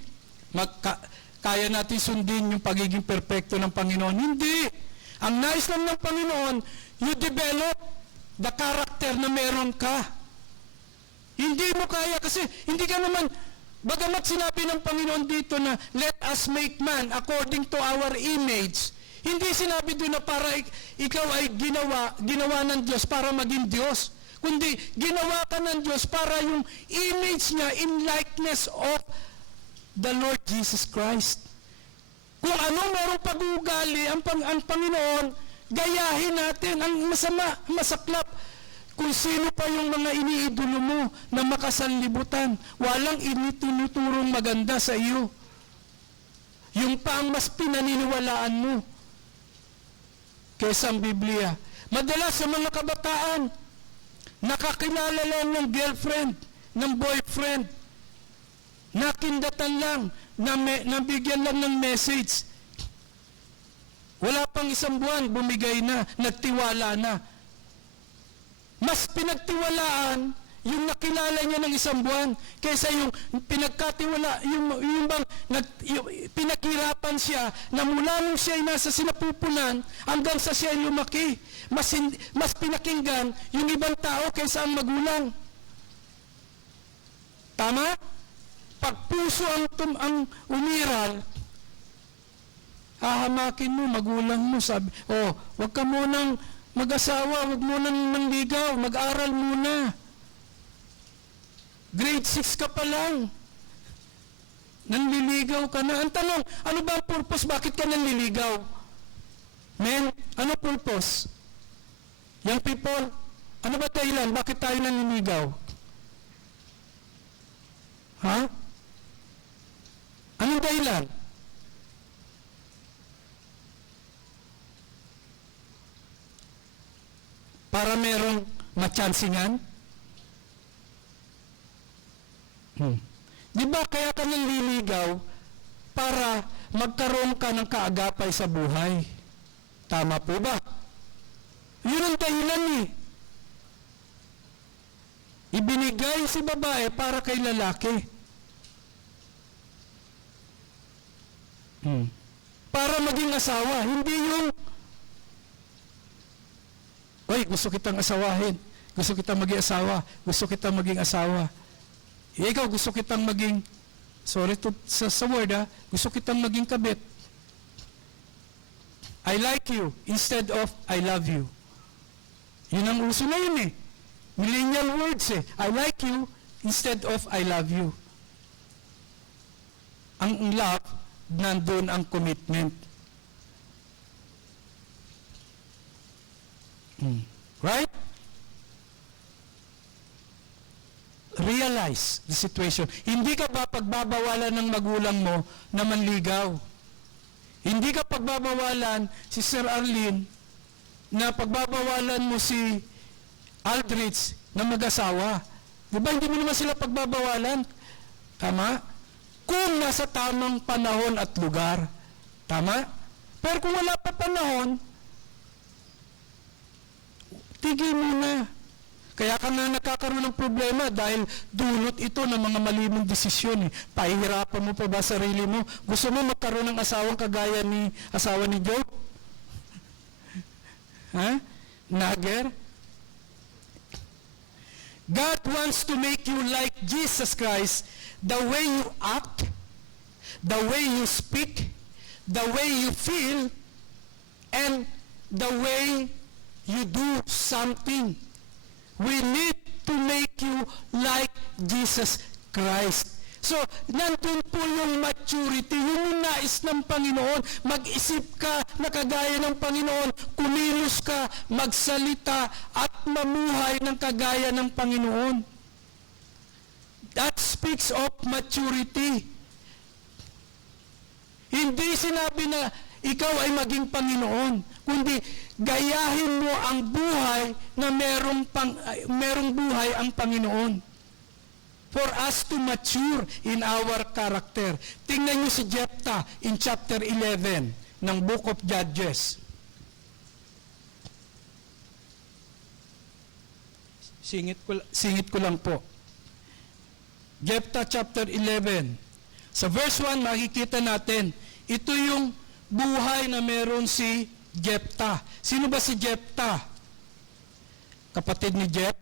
kaya natin sundin yung pagiging perfecto ng Panginoon. Hindi. Ang nais lang ng Panginoon, you develop the character na meron ka. Hindi mo kaya kasi hindi ka naman, bagamat sinabi ng Panginoon dito na let us make man according to our image, hindi sinabi doon na para ikaw ay ginawa ng Diyos para maging Diyos, kundi ginawa ka ng Diyos para yung image niya in likeness of the Lord Jesus Christ. Kung ano merong pag-uugali ang Panginoon, gayahin natin ang masama, masaklap. Kung sino pa yung mga iniidolo mo na makasanlibutan, walang initinutulong maganda sa iyo. Yung pa ang mas pinaniniwalaan mo kaysa ang Biblia. Madalas sa mga kabataan, nakakilala lang ng girlfriend, ng boyfriend, nakindatan lang, nabigyan lang ng message. Wala pang isang buwan, bumigay na, nagtiwala na. Mas pinagtiwalaan yung nakilala niya ng isang buwan kaysa yung pinagkatiwala, yung bang pinaghirapan siya na mula nung siya ay nasa sinapupunan hanggang sa siya ay lumaki. Mas pinakinggan yung ibang tao kaysa ang magulang. Tama? Pag puso ang umiral, hahamakin mo, magulang mo, sabi, wag ka munang mag-asawa, wag munang manligaw, mag-aral muna. Grade 6 ka pa lang. Nanliligaw ka na. Ang tanong, ano ba ang purpose? Bakit ka nanliligaw? Men, ano purpose? Young people, ano ba dahilan? Bakit tayo nanliligaw? Ha? Anong dahilan? Para merong matsansingan? Di ba kaya ka nanliligaw para magkaroon ka ng kaagapay sa buhay? Tama po ba? Yun ang dahilan eh. Ibinigay si babae para kay lalaki. Para maging asawa. Hindi yung gusto kitang asawahin. Gusto kitang maging asawa. Gusto kitang maging asawa. Ikaw gusto kitang maging, sorry to, sa word gusto kitang maging kabit. I like you instead of I love you. Yun ang uso na yun eh. Millennial words eh. I like you instead of I love you. Ang love, nandun ang commitment. Right? Realize the situation. Hindi ka ba pagbabawalan ng magulang mo na manligaw? Hindi ka pagbabawalan si Sir Arlene na pagbabawalan mo si Aldrich na mag-asawa. Di ba hindi mo naman sila pagbabawalan? Tama? Kung nasa tamang panahon at lugar. Tama? Pero kung wala pa panahon, tigil muna. Kaya ka na nagkakaroon ng problema dahil dulot ito ng mga malimong desisyon. Pahihirapan mo pa ba sarili mo? Gusto mo magkaroon ng asawang kagaya ni asawa ni Job? Ha? Nager? God wants to make you like Jesus Christ, the way you act, the way you speak, the way you feel, and the way you do something. We need to make you like Jesus Christ. So, nandun po yung maturity, yung nais ng Panginoon. Mag-isip ka na kagaya ng Panginoon, kumilos ka, magsalita, at mamuhay ng kagaya ng Panginoon. That speaks of maturity. Hindi sinabi na ikaw ay maging Panginoon, kundi gayahin mo ang buhay na merong buhay ang Panginoon. For us to mature in our character. Tingnan niyo si Jephthah in chapter 11 ng Book of Judges. Singit ko lang po. Jephthah chapter 11. Sa verse 1 makikita natin, ito yung buhay na meron si Jephthah. Sino ba si Jephthah? Kapatid ni Jeph?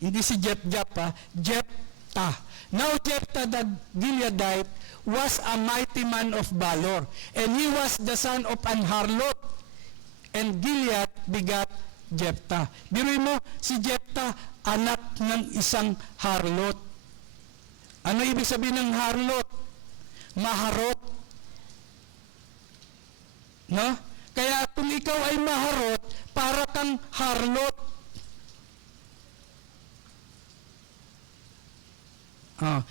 Hindi si Jephthah, Jephthah. Now Jephthah the Gileadite was a mighty man of valor, and he was the son of an harlot, and Gilead begat Jephthah. Biruin mo, si Jephthah, anak ng isang harlot. Ano ibig sabihin ng harlot? Maharot. No? Kaya kung ikaw ay maharot, para kang harlot.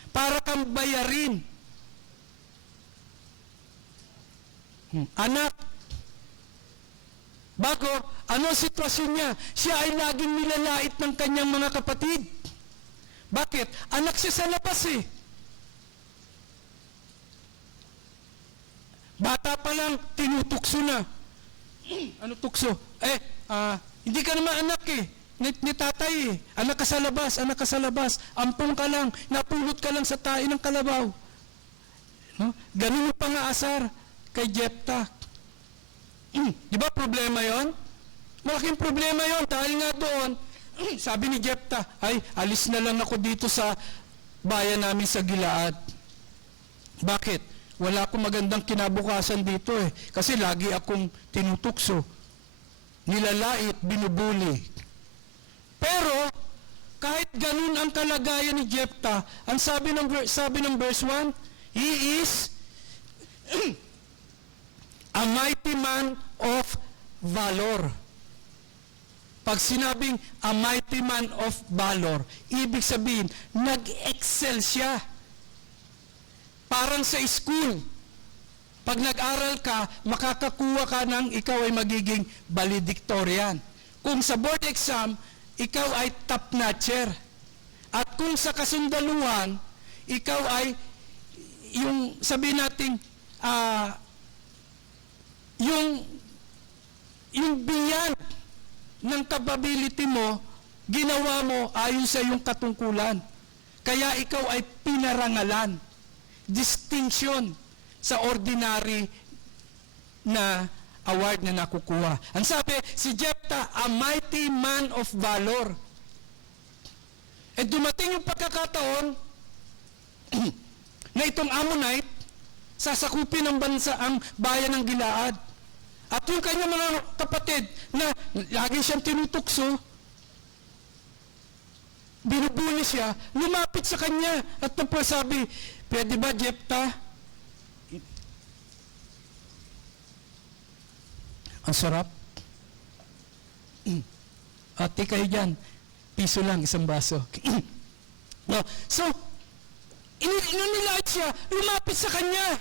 Para kang bayarin. Anak. Bago, ano ang sitwasyon niya? Siya ay laging nilalait ng kanyang mga kapatid. Bakit? Anak siya sa labas eh. Bata pa lang, tinutukso na. Ano tukso? Hindi ka naman anak eh. Ni tatay eh. Anak ka sa labas, anak ka sa labas. Ampong ka lang, napulot ka lang sa tae ng kalabaw. No? Ganun yung pang-aasar kay Jephthah. Di ba problema yon? Malaking problema yon dahil nga doon, sabi ni Jephthah, ay, alis na lang ako dito sa bayan namin sa Gilead. Bakit? Wala akong magandang kinabukasan dito eh. Kasi lagi akong tinutukso, nilalait, binubuli. Pero, kahit ganun ang kalagayan ni Jephthah, ang sabi ng verse 1, he is a mighty man of valor. Pag sinabing a mighty man of valor, ibig sabihin, nag-excel siya. Parang sa school. Pag nag-aral ka, makakakuha ka ng ikaw ay magiging valedictorian. Kung sa board exam, ikaw ay top-notcher. At kung sa kasundaluhan, ikaw ay, yung sabihin natin, yung beyond ng capability mo, ginawa mo ayon sa iyong katungkulan. Kaya ikaw ay pinarangalan. Distinction sa ordinary na award na nakukuha. Ang sabi, si Jephthah, a mighty man of valor. E dumating yung pagkakataon na itong Ammonite, sasakupin ng bansa ang bayan ng Gilead. At yung kanyang mga kapatid na lagi siyang tinutukso, binubuli siya, lumapit sa kanya at nagpasabi, pwede ba Jephthah? Ang sarap. Ate kayo dyan, piso lang, isang baso. No. So, inunilait siya, lumapit sa kanya.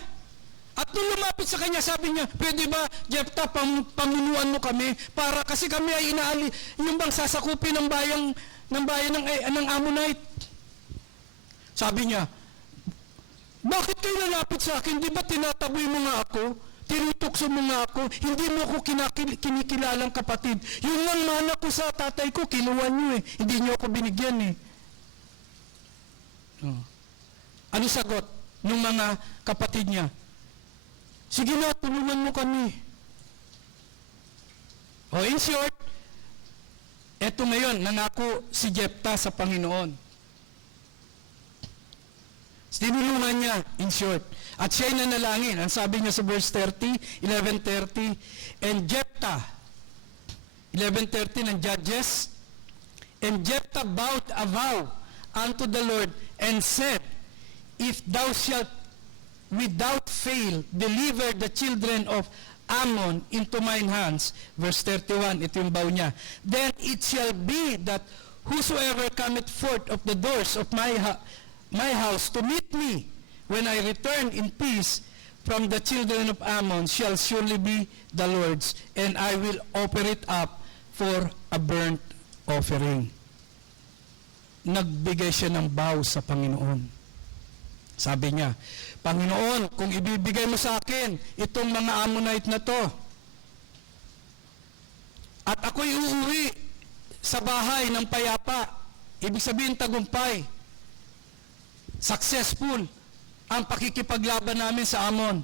At nung lumapit sa kanya, sabi niya, pwede ba, Jephthah, pamunuan mo kami para kasi kami ay inaali, yung bang sasakupin ng bayan ng Ammonite. Sabi niya, bakit kayo lalapit sa akin? Di ba tinataboy mo nga ako? Tinutukso mo nga ako, hindi mo ako kinikilalang kapatid. Yung lang mana ko sa tatay ko, kinuha niyo eh. Hindi niyo ako binigyan eh. Ano sagot ng mga kapatid niya? Sige na, tulungan mo kami. In short, eto ngayon, nangako si Jephthah sa Panginoon. Tinulungan niya, in short. At siya'y nanalangin. Ang sabi niya sa verse 30, 11:30, and Jephthah, 11:30 ng Judges, and Jephthah vowed a vow unto the Lord and said, if thou shalt without fail deliver the children of Ammon into mine hands, verse 31, ito yung vow niya, then it shall be that whosoever cometh forth of the doors of my house to meet me when I return in peace from the children of Ammon shall surely be the Lord's, and I will offer it up for a burnt offering. Nagbigay siya ng vow sa Panginoon. Sabi niya, Panginoon, kung ibibigay mo sa akin itong mga Ammonite na to, at ako'y uuwi sa bahay ng payapa, ibig sabihin tagumpay, successful ang pakikipaglaban namin sa Ammon.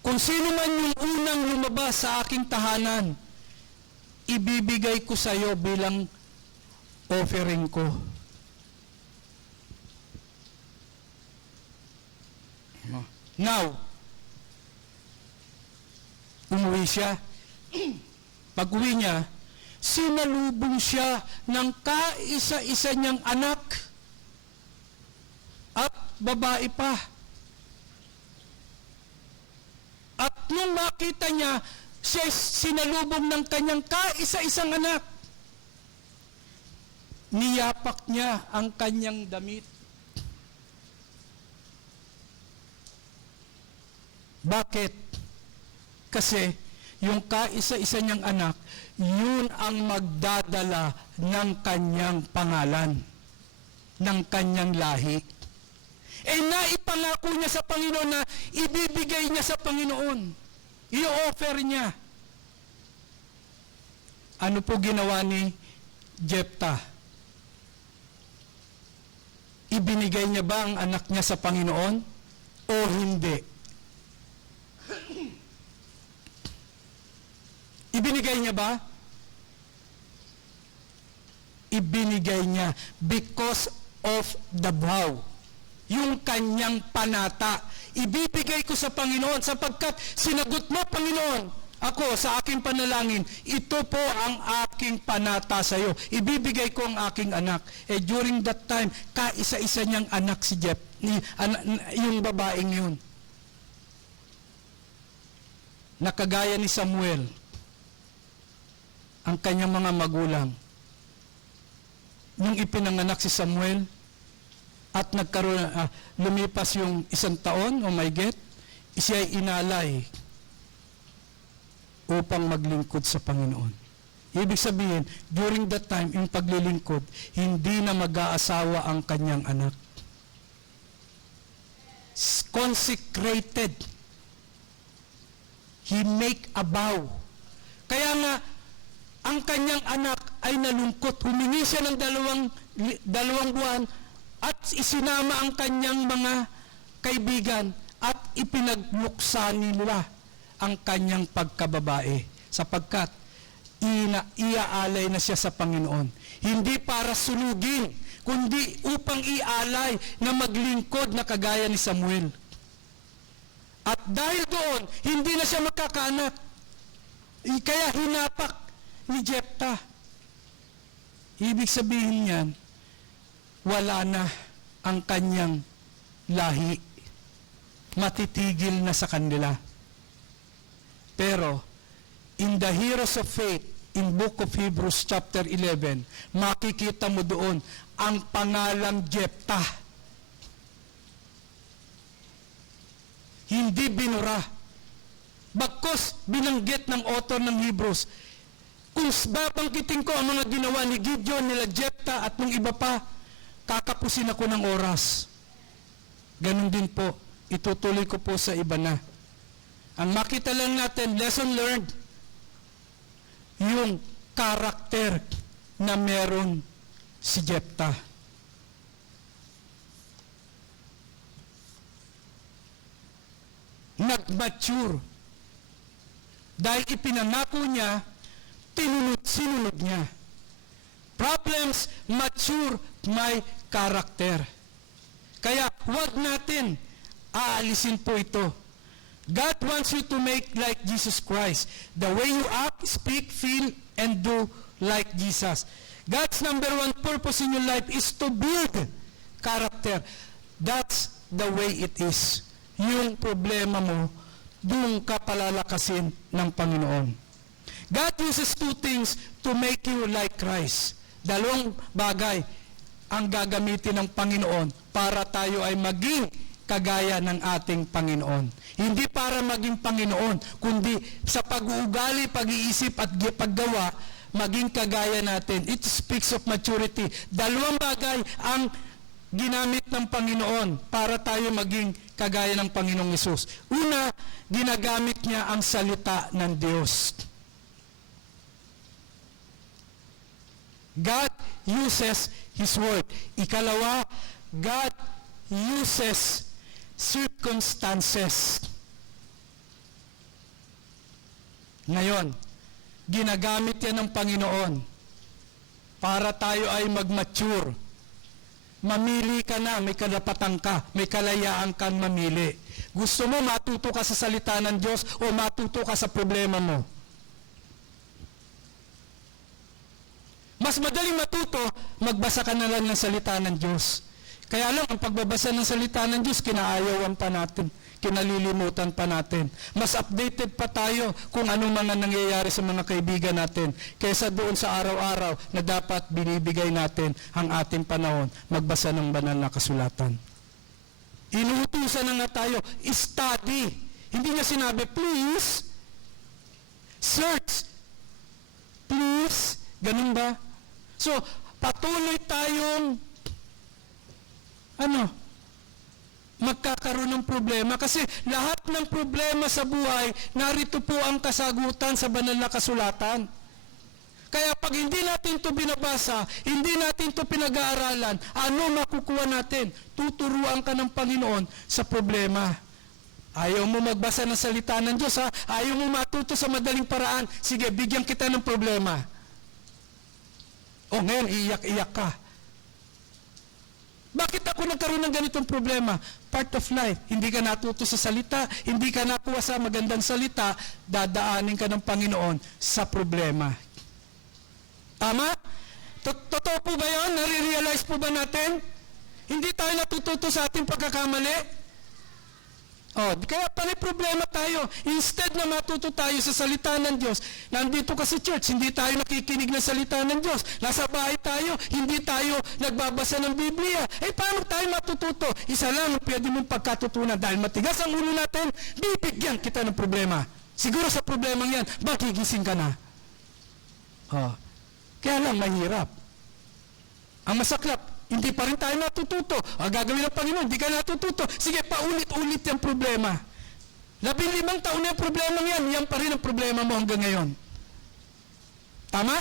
Kung sino man yung unang lumabas sa aking tahanan, ibibigay ko sa iyo bilang offering ko. Now, umuwi siya. Pag-uwi niya, sinalubong siya ng kaisa-isa niyang anak at babae pa. At nung makita niya, siya sinalubong ng kanyang kaisa-isang anak. Niyapak niya ang kanyang damit. Bakit? Kasi yung kaisa-isa niyang anak, yun ang magdadala ng kanyang pangalan, ng kanyang lahi. Naipangako niya sa Panginoon na ibibigay niya sa Panginoon. I-offer niya. Ano po ginawa ni Jephthah? Ibinigay niya ba ang anak niya sa Panginoon o hindi? Ibinigay niya ba? Ibinigay niya because of the vow. Yung kanyang panata. Ibibigay ko sa Panginoon sapagkat sinagot mo, Panginoon, ako sa aking panalangin, ito po ang aking panata sa iyo. Ibibigay ko ang aking anak. During that time, kaisa-isa niyang anak si yung babaeng yun. Nakagaya ni Samuel, ang kanyang mga magulang. Nung ipinanganak si Samuel, at nagkaroon, lumipas yung 1 taon, oh my God, siya ay inalay upang maglingkod sa Panginoon. Ibig sabihin, during that time, yung paglilingkod, hindi na mag-aasawa ang kanyang anak. Consecrated. He make a vow. Kaya nga, ang kanyang anak ay nalungkot. Humingi siya ng dalawang buwan at isinama ang kanyang mga kaibigan at ipinagluksa nila ang kanyang pagkababae sapagkat iaalay na siya sa Panginoon. Hindi para sunugin, kundi upang ialay na maglingkod na kagaya ni Samuel. At dahil doon, hindi na siya makakaanak. Kaya hinapak ni Jephthah. Ibig sabihin niyan, wala na ang kanyang lahi. Matitigil na sa kanila. Pero, in the Heroes of Faith, in Book of Hebrews chapter 11, makikita mo doon ang pangalang Jephthah. Hindi binura. Bagkos binanggit ng author ng Hebrews, kung babanggitin ko ang mga ginawa ni Gideon, nila Jephthah at ng iba pa, kakapusin ako ng oras. Ganon din po, itutuloy ko po sa iba na. Ang makita lang natin, lesson learned, yung karakter na meron si Jephthah. Nag-mature. Dahil ipinangako niya, sinunod niya. Problems mature my character. Kaya huwag natin aalisin po ito. God wants you to make like Jesus Christ. The way you act, speak, feel, and do like Jesus. God's number one purpose in your life is to build character. That's the way it is. Yung problema mo, doon ka palalakasin ng Panginoon. God uses two things to make you like Christ. Dalawang bagay ang gagamitin ng Panginoon para tayo ay maging kagaya ng ating Panginoon. Hindi para maging Panginoon, kundi sa pag-uugali, pag-iisip at paggawa, maging kagaya natin. It speaks of maturity. Dalawang bagay ang ginamit ng Panginoon para tayo maging kagaya ng Panginoong Hesus. Una, ginagamit niya ang salita ng Diyos. God uses His Word. Ikalawa, God uses circumstances. Ngayon, ginagamit yan ng Panginoon para tayo ay mag-mature. Mamili ka na, may karapatan ka, may kalayaan kang mamili. Gusto mo matuto ka sa salita ng Diyos o matuto ka sa problema mo? Mas madaling matuto, magbasa ka na lang ng salita ng Diyos. Kaya lang, ang pagbabasa ng salita ng Diyos, kinaayawan pa natin, kinalilimutan pa natin. Mas updated pa tayo kung anong mga nangyayari sa mga kaibigan natin kaysa doon sa araw-araw na dapat binibigay natin ang ating panahon magbasa ng banal na kasulatan. Inuutusan na nga tayo, study. Hindi niya sinabi, please, search, please, ganun ba? So, patuloy tayong magkakaroon ng problema kasi lahat ng problema sa buhay, narito po ang kasagutan sa banal na kasulatan. Kaya pag hindi natin ito binabasa, hindi natin ito pinag-aaralan, ano makukuha natin? Tuturuan ka ng Panginoon sa problema. Ayaw mo magbasa ng salita ng Diyos, ha? Ayaw mo matuto sa madaling paraan, sige, bigyan kita ng problema. O ngayon, iiyak-iyak ka. Bakit ako nagkaroon ng ganitong problema? Part of life. Hindi ka natuto sa salita, hindi ka nakuha sa magandang salita, dadaanin ka ng Panginoon sa problema. Tama? Totoo po ba yun? Nare-realize po ba natin? Hindi tayo natututo sa ating pagkakamali? Kaya pala problema tayo. Instead na matuto tayo sa salita ng Diyos, nandito ka sa church, hindi tayo nakikinig ng salita ng Diyos. Nasa bahay tayo, hindi tayo nagbabasa ng Biblia. Paano tayo matututo? Isa lang ang pwede mong pagkatutunan. Dahil matigas ang ulo natin, bibigyan kita ng problema. Siguro sa problemang yan, magigising ka na. Kaya lang, mahirap. Ang masaklap, hindi pa rin tayo natututo. Ang gagawin ng Panginoon, hindi ka natututo. Sige, paulit-ulit yung problema. 15 taon na yung problema yan, yan pa rin ang problema mo hanggang ngayon. Tama?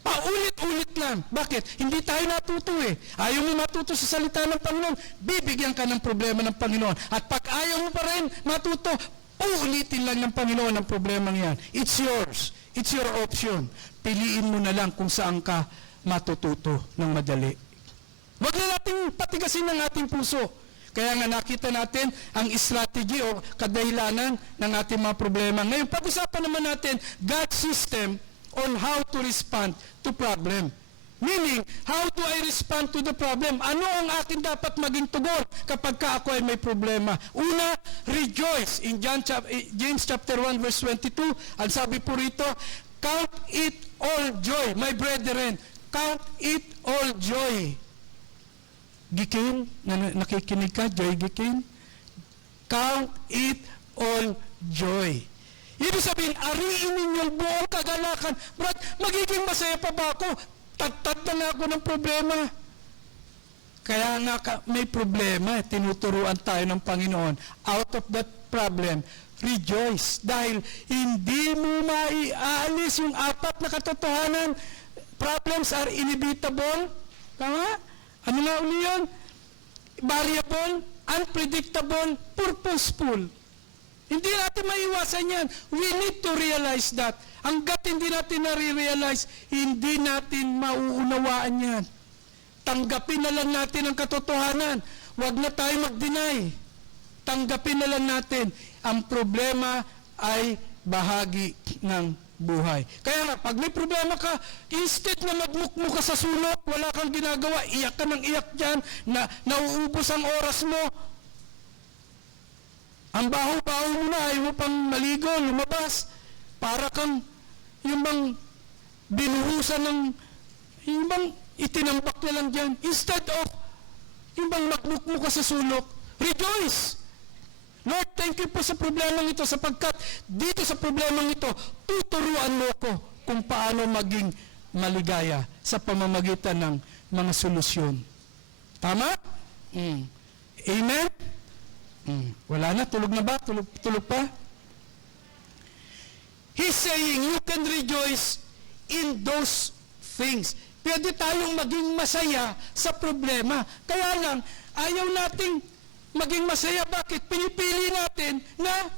Paulit-ulit lang. Bakit? Hindi tayo natuto eh. Ayaw mo matuto sa salita ng Panginoon, bibigyan ka ng problema ng Panginoon. At pag ayaw mo pa rin matuto, uulitin lang ng Panginoon ang problema yan. It's yours. It's your option. Piliin mo na lang kung saan ka matututo ng madali. Huwag na natin patigasin ng ating puso. Kaya nga nakita natin ang strategy o kadahilanan ng ating mga problema. Ngayon, pag-usapan naman natin God's system on how to respond to problem. Meaning, how do I respond to the problem? Ano ang akin dapat maging tugon kapag ka ako ay may problema? Una, rejoice. In James chapter 1 verse 22, ang sabi po rito, count it all joy, my brethren. Count it all joy. Gikin, nakikinig ka, Joy Gikin? Count it all joy. Ibig sabihin, ariin ninyong buong kagalakan. Brad, magiging masaya pa ba ako? Tad na nga ako ng problema. Kaya nga may problema, tinuturuan tayo ng Panginoon. Out of that problem, rejoice. Dahil hindi mo maiaalis yung apat na katotohanan. Problems are inevitable. Tama? Ano nga uli yun? Variable, unpredictable, purposeful. Hindi natin maiwasan yan. We need to realize that. Hanggat hindi natin nare-realize, hindi natin mauunawaan yan. Tanggapin na lang natin ang katotohanan. Huwag na tayo mag-deny. Tanggapin na lang natin. Ang problema ay bahagi ng buhay. Kaya nga, pag may problema ka, instead na magmukmuk ka sa sulok, wala kang ginagawa, iyak ka ng iyak dyan, nauubos ang oras mo. Ang baho-baho mo na, ayaw mo pang maligo, lumabas. Para kang, yung bang binuhusan ng, yung bang itinambak na lang dyan. Instead of, yung bang magmukmuk ka sa sulok, rejoice! Lord, thank you po sa problemang ito sapagkat dito sa problemang ito, tuturuan mo ko kung paano maging maligaya sa pamamagitan ng mga solusyon. Tama? Amen? Wala na? Tulog na ba? Tulog pa? He's saying you can rejoice in those things. Pwede tayong maging masaya sa problema. Kaya lang, ayaw nating maging masaya. Bakit? Pinipili natin na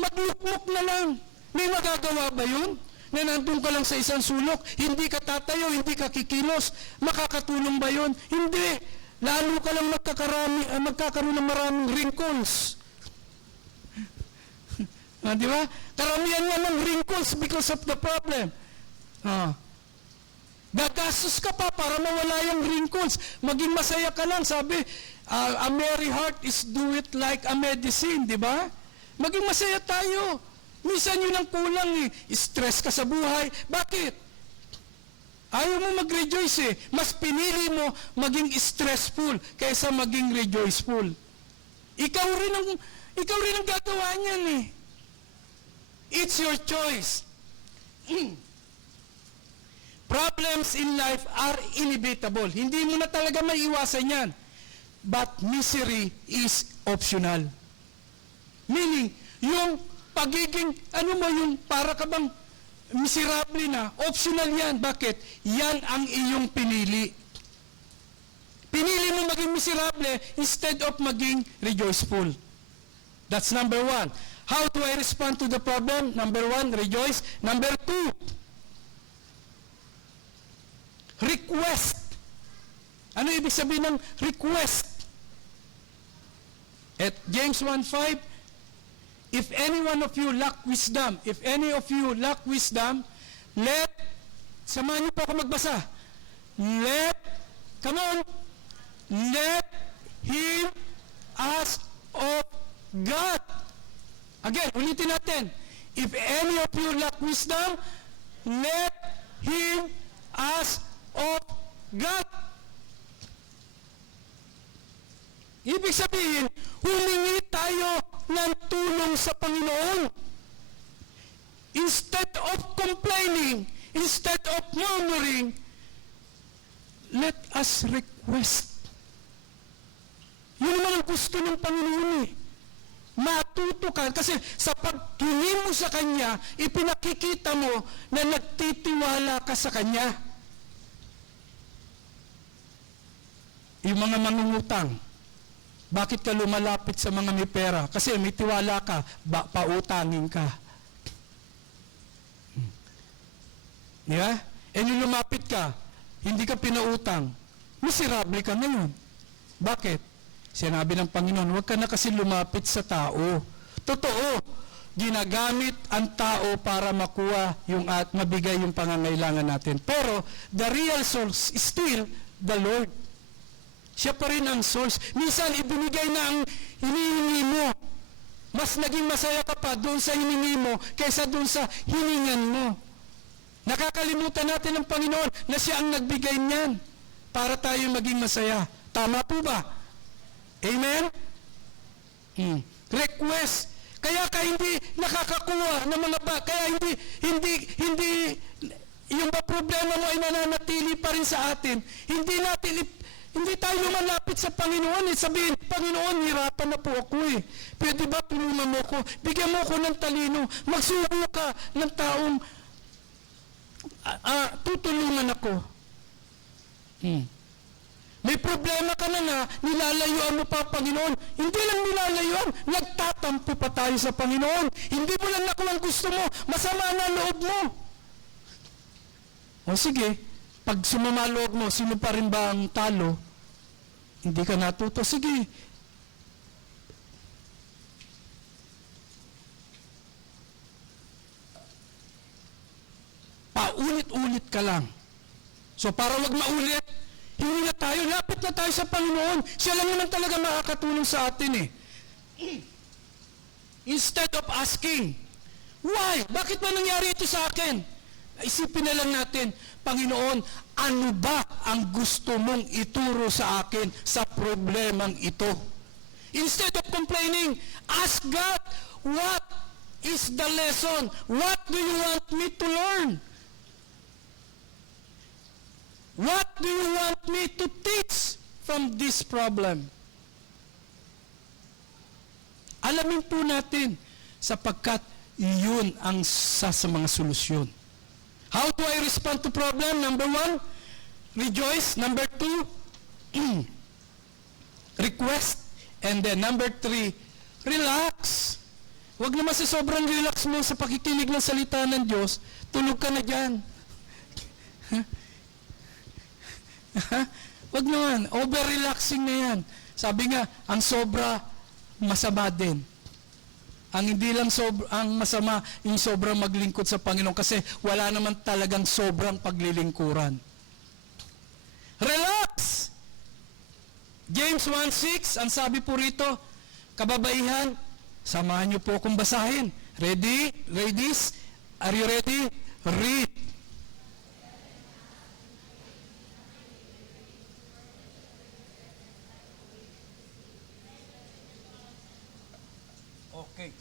maglukmok na lang. May magagawa ba yun? Na nandun ka lang sa isang sulok, hindi ka tatayo, hindi ka kikilos, makakatulong ba yun? Hindi. Lalo ka lang magkakaroon ng maraming wrinkles. Di ba? Karamihan nga ng wrinkles because of the problem. Gagastos ka pa para mawala yung wrinkles. Maging masaya ka lang. Sabi, a merry heart is do it like a medicine, di ba? Maging masaya tayo. Minsan yun ang kulang eh. Stress ka sa buhay. Bakit? Ayaw mo mag-rejoice eh. Mas pinili mo maging stressful kaysa maging rejoiceful. Ikaw rin ang gagawa niyan eh. It's your choice. Problems in life are inevitable. Hindi mo na talaga maiwasan yan. But misery is optional. Meaning, yung pagiging, yung para ka bang miserable na, optional yan. Bakit? Yan ang iyong pinili. Pinili mo maging miserable instead of maging rejoiceful. That's number one. How do I respond to the problem? Number one, rejoice. Number two, request. Ano ibig sabihin ng request? At James 1:5, if any one of you lack wisdom, samahan niyo po ako magbasa. Let him ask of God. Again, ulitin natin. If any of you lack wisdom, let him ask of God. Ibig sabihin, humingi tayo ng tulong sa Panginoon. Instead of complaining, instead of murmuring, let us request. Yun naman ang gusto ng Panginoon eh. Matuto ka. Kasi sa paghingi mo sa Kanya, ipinakikita mo na nagtitiwala ka sa Kanya. Yung mga mangungutang, bakit ka lumalapit sa mga may pera? Kasi may tiwala ka, pautangin ka. Di ba? E nung lumapit ka, hindi ka pinautang, miserable ka ngayon. Bakit? Sinabi ng Panginoon, huwag ka na kasi lumapit sa tao. Totoo, ginagamit ang tao para makuha at mabigay yung pangangailangan natin. Pero, the real source is still the Lord. Siya pa rin ang source. Minsan, ibinigay na ang hinihingi mo. Mas naging masaya ka pa doon sa hiningi mo kaysa doon sa hiningan mo. Nakakalimutan natin ang Panginoon na siya ang nagbigay niyan para tayo maging masaya. Tama po ba? Amen? Request. Kaya ka hindi nakakakuha ng mga kaya hindi yung problema mo ay nananatili pa rin sa atin. Hindi natin Hindi tayo lumalapit sa Panginoon. Sabihin, Panginoon, hirapan na po ako eh. Pwede ba tulungan mo ko? Bigyan mo ko ng talino. Magsubo ka ng taong tutulungan ako. May problema ka na nilalayuan mo pa ang Panginoon. Hindi lang nilalayuan, nagtatampo pa tayo sa Panginoon. Hindi mo lang nakuha ang gusto mo, masama na loob mo. O sige, pag sumama loob mo, sino pa rin ba ang talo? Hindi ka natuto. Sige. Paulit-ulit ka lang. So para wag maulit, hindi na tayo, lapit na tayo sa Panginoon. Siya lang naman talaga makakatulong sa atin eh. Instead of asking, why? Bakit ba nangyari ito sa akin? Isipin na lang natin, Panginoon, ano ba ang gusto mong ituro sa akin sa problemang ito? Instead of complaining, ask God, what is the lesson? What do you want me to learn? What do you want me to teach from this problem? Alamin po natin sapagkat iyon ang sa mga solusyon. How do I respond to problem? Number 1, rejoice. Number 2, request. And then number 3, relax. Huwag naman sa sobrang relax mo sa pakikinig ng salita ng Diyos, tulog ka na dyan. Huwag naman, over-relaxing na yan. Sabi nga, ang sobra, masama din. Ang hindi lang ang masama, yung sobrang maglingkod sa Panginoon kasi wala naman talagang sobrang paglilingkuran. Relax! James 1:6, ang sabi po rito, kababaihan, samahan niyo po akong basahin. Ready? Ladies? Are you ready? Read. Okay.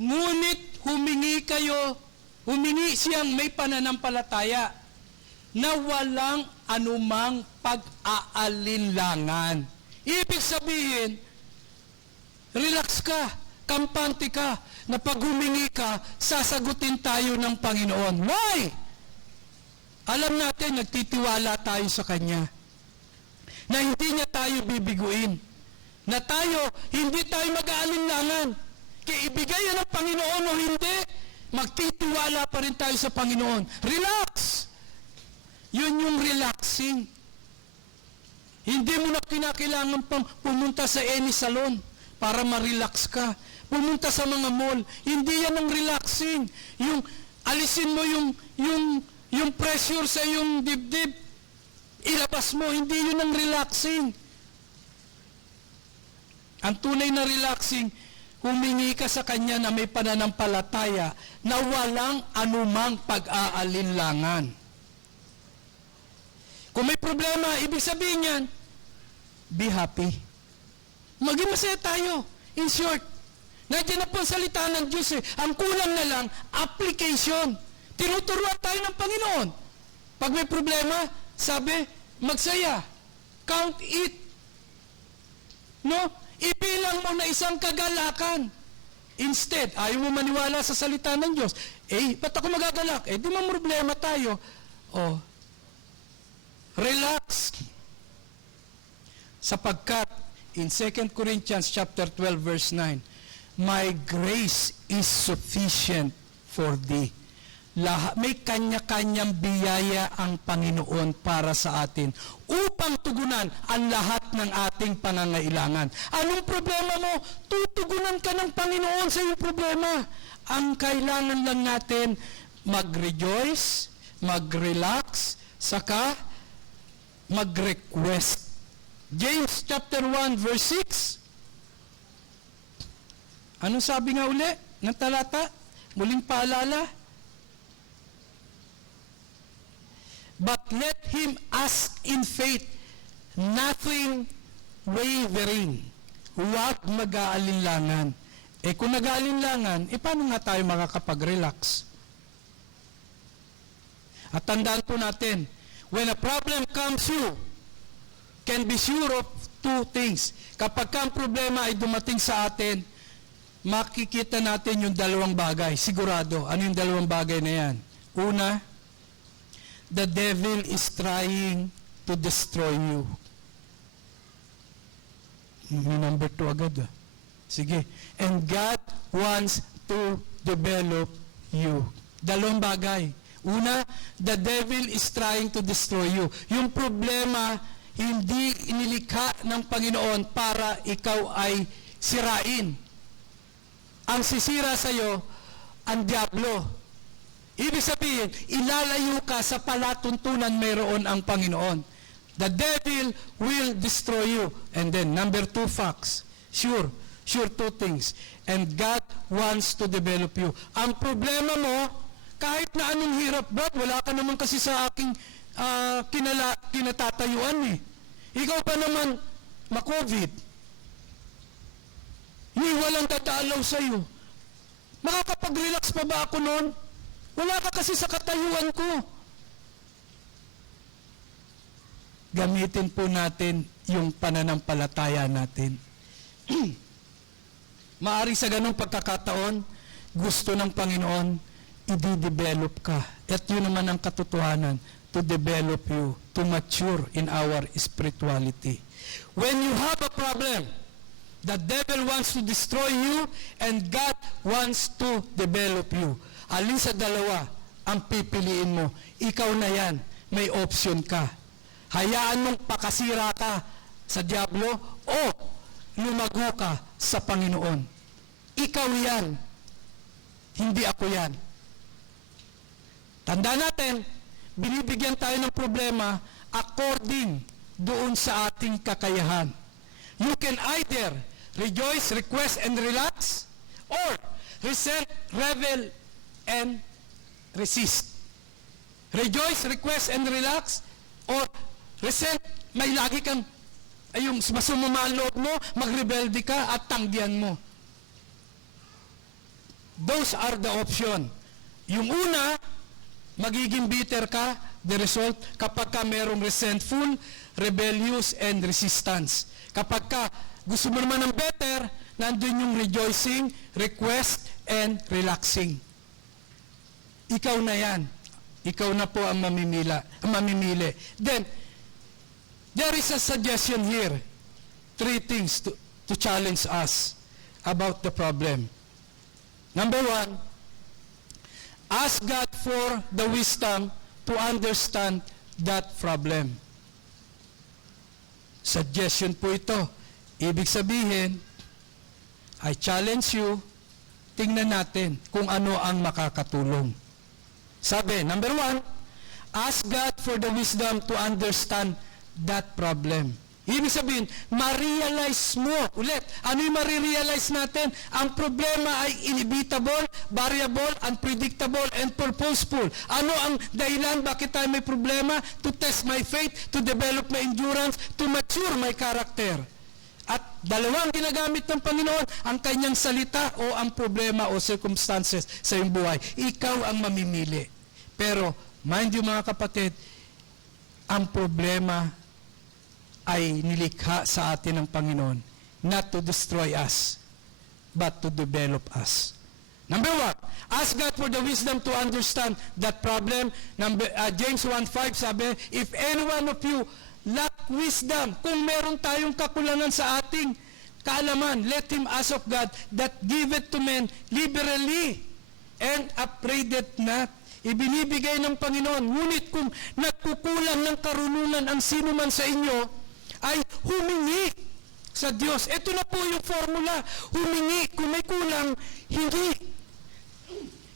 Ngunit humingi siyang may pananampalataya na walang anumang pag-aalinlangan. Ibig sabihin, relax ka, kampante ka, na pag humingi ka, sasagutin tayo ng Panginoon. Why? Alam natin, nagtitiwala tayo sa Kanya, na hindi niya tayo bibiguin, na tayo, hindi tayo mag-aalinlangan. Kaya ibigay yan ng Panginoon o hindi, magtitiwala pa rin tayo sa Panginoon. Relax! Yun yung relaxing. Hindi mo na kinakailangan pang pumunta sa any salon para ma-relax ka. Pumunta sa mga mall. Hindi yan ang relaxing. Yung alisin mo yung pressure sa yung dibdib. Ilabas mo. Hindi yun ang relaxing. Ang tunay na relaxing, humingi ka sa Kanya na may pananampalataya na walang anumang pag-aalinlangan. Kung may problema, ibig sabihin yan, be happy. Maging masaya tayo. In short, nandiyan na po ang salita ng Diyos eh. Ang kulang na lang, application. Tinuturuan tayo ng Panginoon. Pag may problema, sabi, magsaya. Count it. No? Ibilang mo na isang kagalakan. Instead, ayaw mo maniwala sa salita ng Diyos. Ba't ako magagalak? Di mo problema tayo. Relax. Sapagkat, in 2 Corinthians chapter 12, verse 9, my grace is sufficient for thee. May kanya-kanyang biyaya ang Panginoon para sa atin upang tugunan ang lahat ng ating pangangailangan. Anong problema mo? Tutugunan ka ng Panginoon sa iyong problema. Ang kailangan lang natin mag-rejoice, mag-relax, saka mag-request. James chapter 1 verse 6. Anong sabi nga uli ng talata? Muling paalala. But let him ask in faith, nothing wavering. Huwag mag-aalinlangan. Kung nag-aalinlangan, paano nga tayo makakapag-relax? At tandaan po natin, when a problem comes you, can be sure of two things. Kapag ka ang problema ay dumating sa atin, makikita natin yung dalawang bagay. Sigurado. Ano yung dalawang bagay na yan? Una, the devil is trying to destroy you. May number 2 agad. Sige. And God wants to develop you. Dalawang bagay. Una, the devil is trying to destroy you. Yung problema, hindi inilikha ng Panginoon para ikaw ay sirain. Ang sisira sa iyo, ang diablo. Ibig sabihin, ilalayo ka sa palatuntunan mayroon ang Panginoon. The devil will destroy you. And then, number 2 facts. Sure 2 things. And God wants to develop you. Ang problema mo, kahit na anong hirap, Brad, wala ka naman kasi sa aking kinatatayuan eh. Ikaw pa naman, ma-COVID. Hindi walang dadalaw sa iyo. Makakapag-relax pa ba ako noon? Wala ka kasi sa katayuan ko. Gamitin po natin yung pananampalataya natin. Maari sa ganong pagkakataon, gusto ng Panginoon, i-develop ka. At yun naman ang katotohanan, to develop you, to mature in our spirituality. When you have a problem, the devil wants to destroy you and God wants to develop you. Alin sa dalawa ang pipiliin mo? Ikaw na yan, may option ka. Hayaan mong pakasira ka sa diablo o lumago ka sa Panginoon. Ikaw yan, hindi ako yan. Tanda natin, binibigyan tayo ng problema according doon sa ating kakayahan. You can either rejoice, request, and relax, or resent, revel, and resist. Rejoice, request, and relax, or resent, may lagi kang, ay yung masumama ang loob mo, magrebelde ka at tanggihan mo. Those are the option. Yung una, magiging bitter ka, the result, kapag ka merong resentful, rebellious, and resistance. Kapag ka gusto mo naman ng better, nandun yung rejoicing, request, and relaxing. Ikaw na yan. Ikaw na po ang mamimili. Then, there is a suggestion here. 3 things to challenge us about the problem. Number 1, ask God for the wisdom to understand that problem. Suggestion po ito. Ibig sabihin, I challenge you, tingnan natin kung ano ang makakatulong. Sabi, number 1, ask God for the wisdom to understand that problem. Ibig sabihin, ma-realize mo. Ulit, ano yung ma-realize natin? Ang problema ay inevitable, variable, unpredictable, and purposeful. Ano ang dahilan bakit tayo may problema? To test my faith, to develop my endurance, to mature my character. At dalawang ginagamit ng Panginoon, ang kanyang salita o ang problema o circumstances sa iyong buhay. Ikaw ang mamimili. Pero, mind you mga kapatid, ang problema ay nilikha sa atin ng Panginoon not to destroy us, but to develop us. Number 1, ask God for the wisdom to understand that problem. James 1:5 sabi, if any one of you lack wisdom, kung meron tayong kakulangan sa ating kaalaman, let him ask of God that giveth to men liberally and upbraideth not. Ibinibigay ng Panginoon. Ngunit kung nagkukulang ng karunungan ang sino man sa inyo, ay humingi sa Diyos. Ito na po yung formula. Humingi. Kung may kulang, hindi.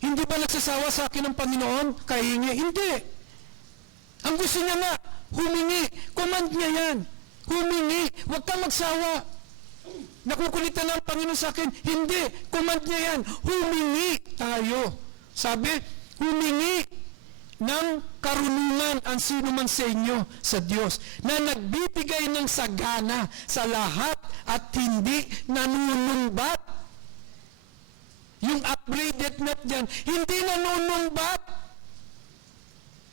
Hindi ba nagsasawa sa akin ng Panginoon? Kahingi? Hindi. Ang gusto niya nga, humingi. Command niya yan. Humingi. Huwag ka magsawa. Nakukulitan ng Panginoon sa akin. Hindi. Command niya yan. Humingi tayo. Sabi, humingi ng karunungan ang sino man sa inyo sa Diyos na nagbibigay ng sagana sa lahat at hindi nanunumbat. Yung upgraded not dyan, hindi nanunumbat.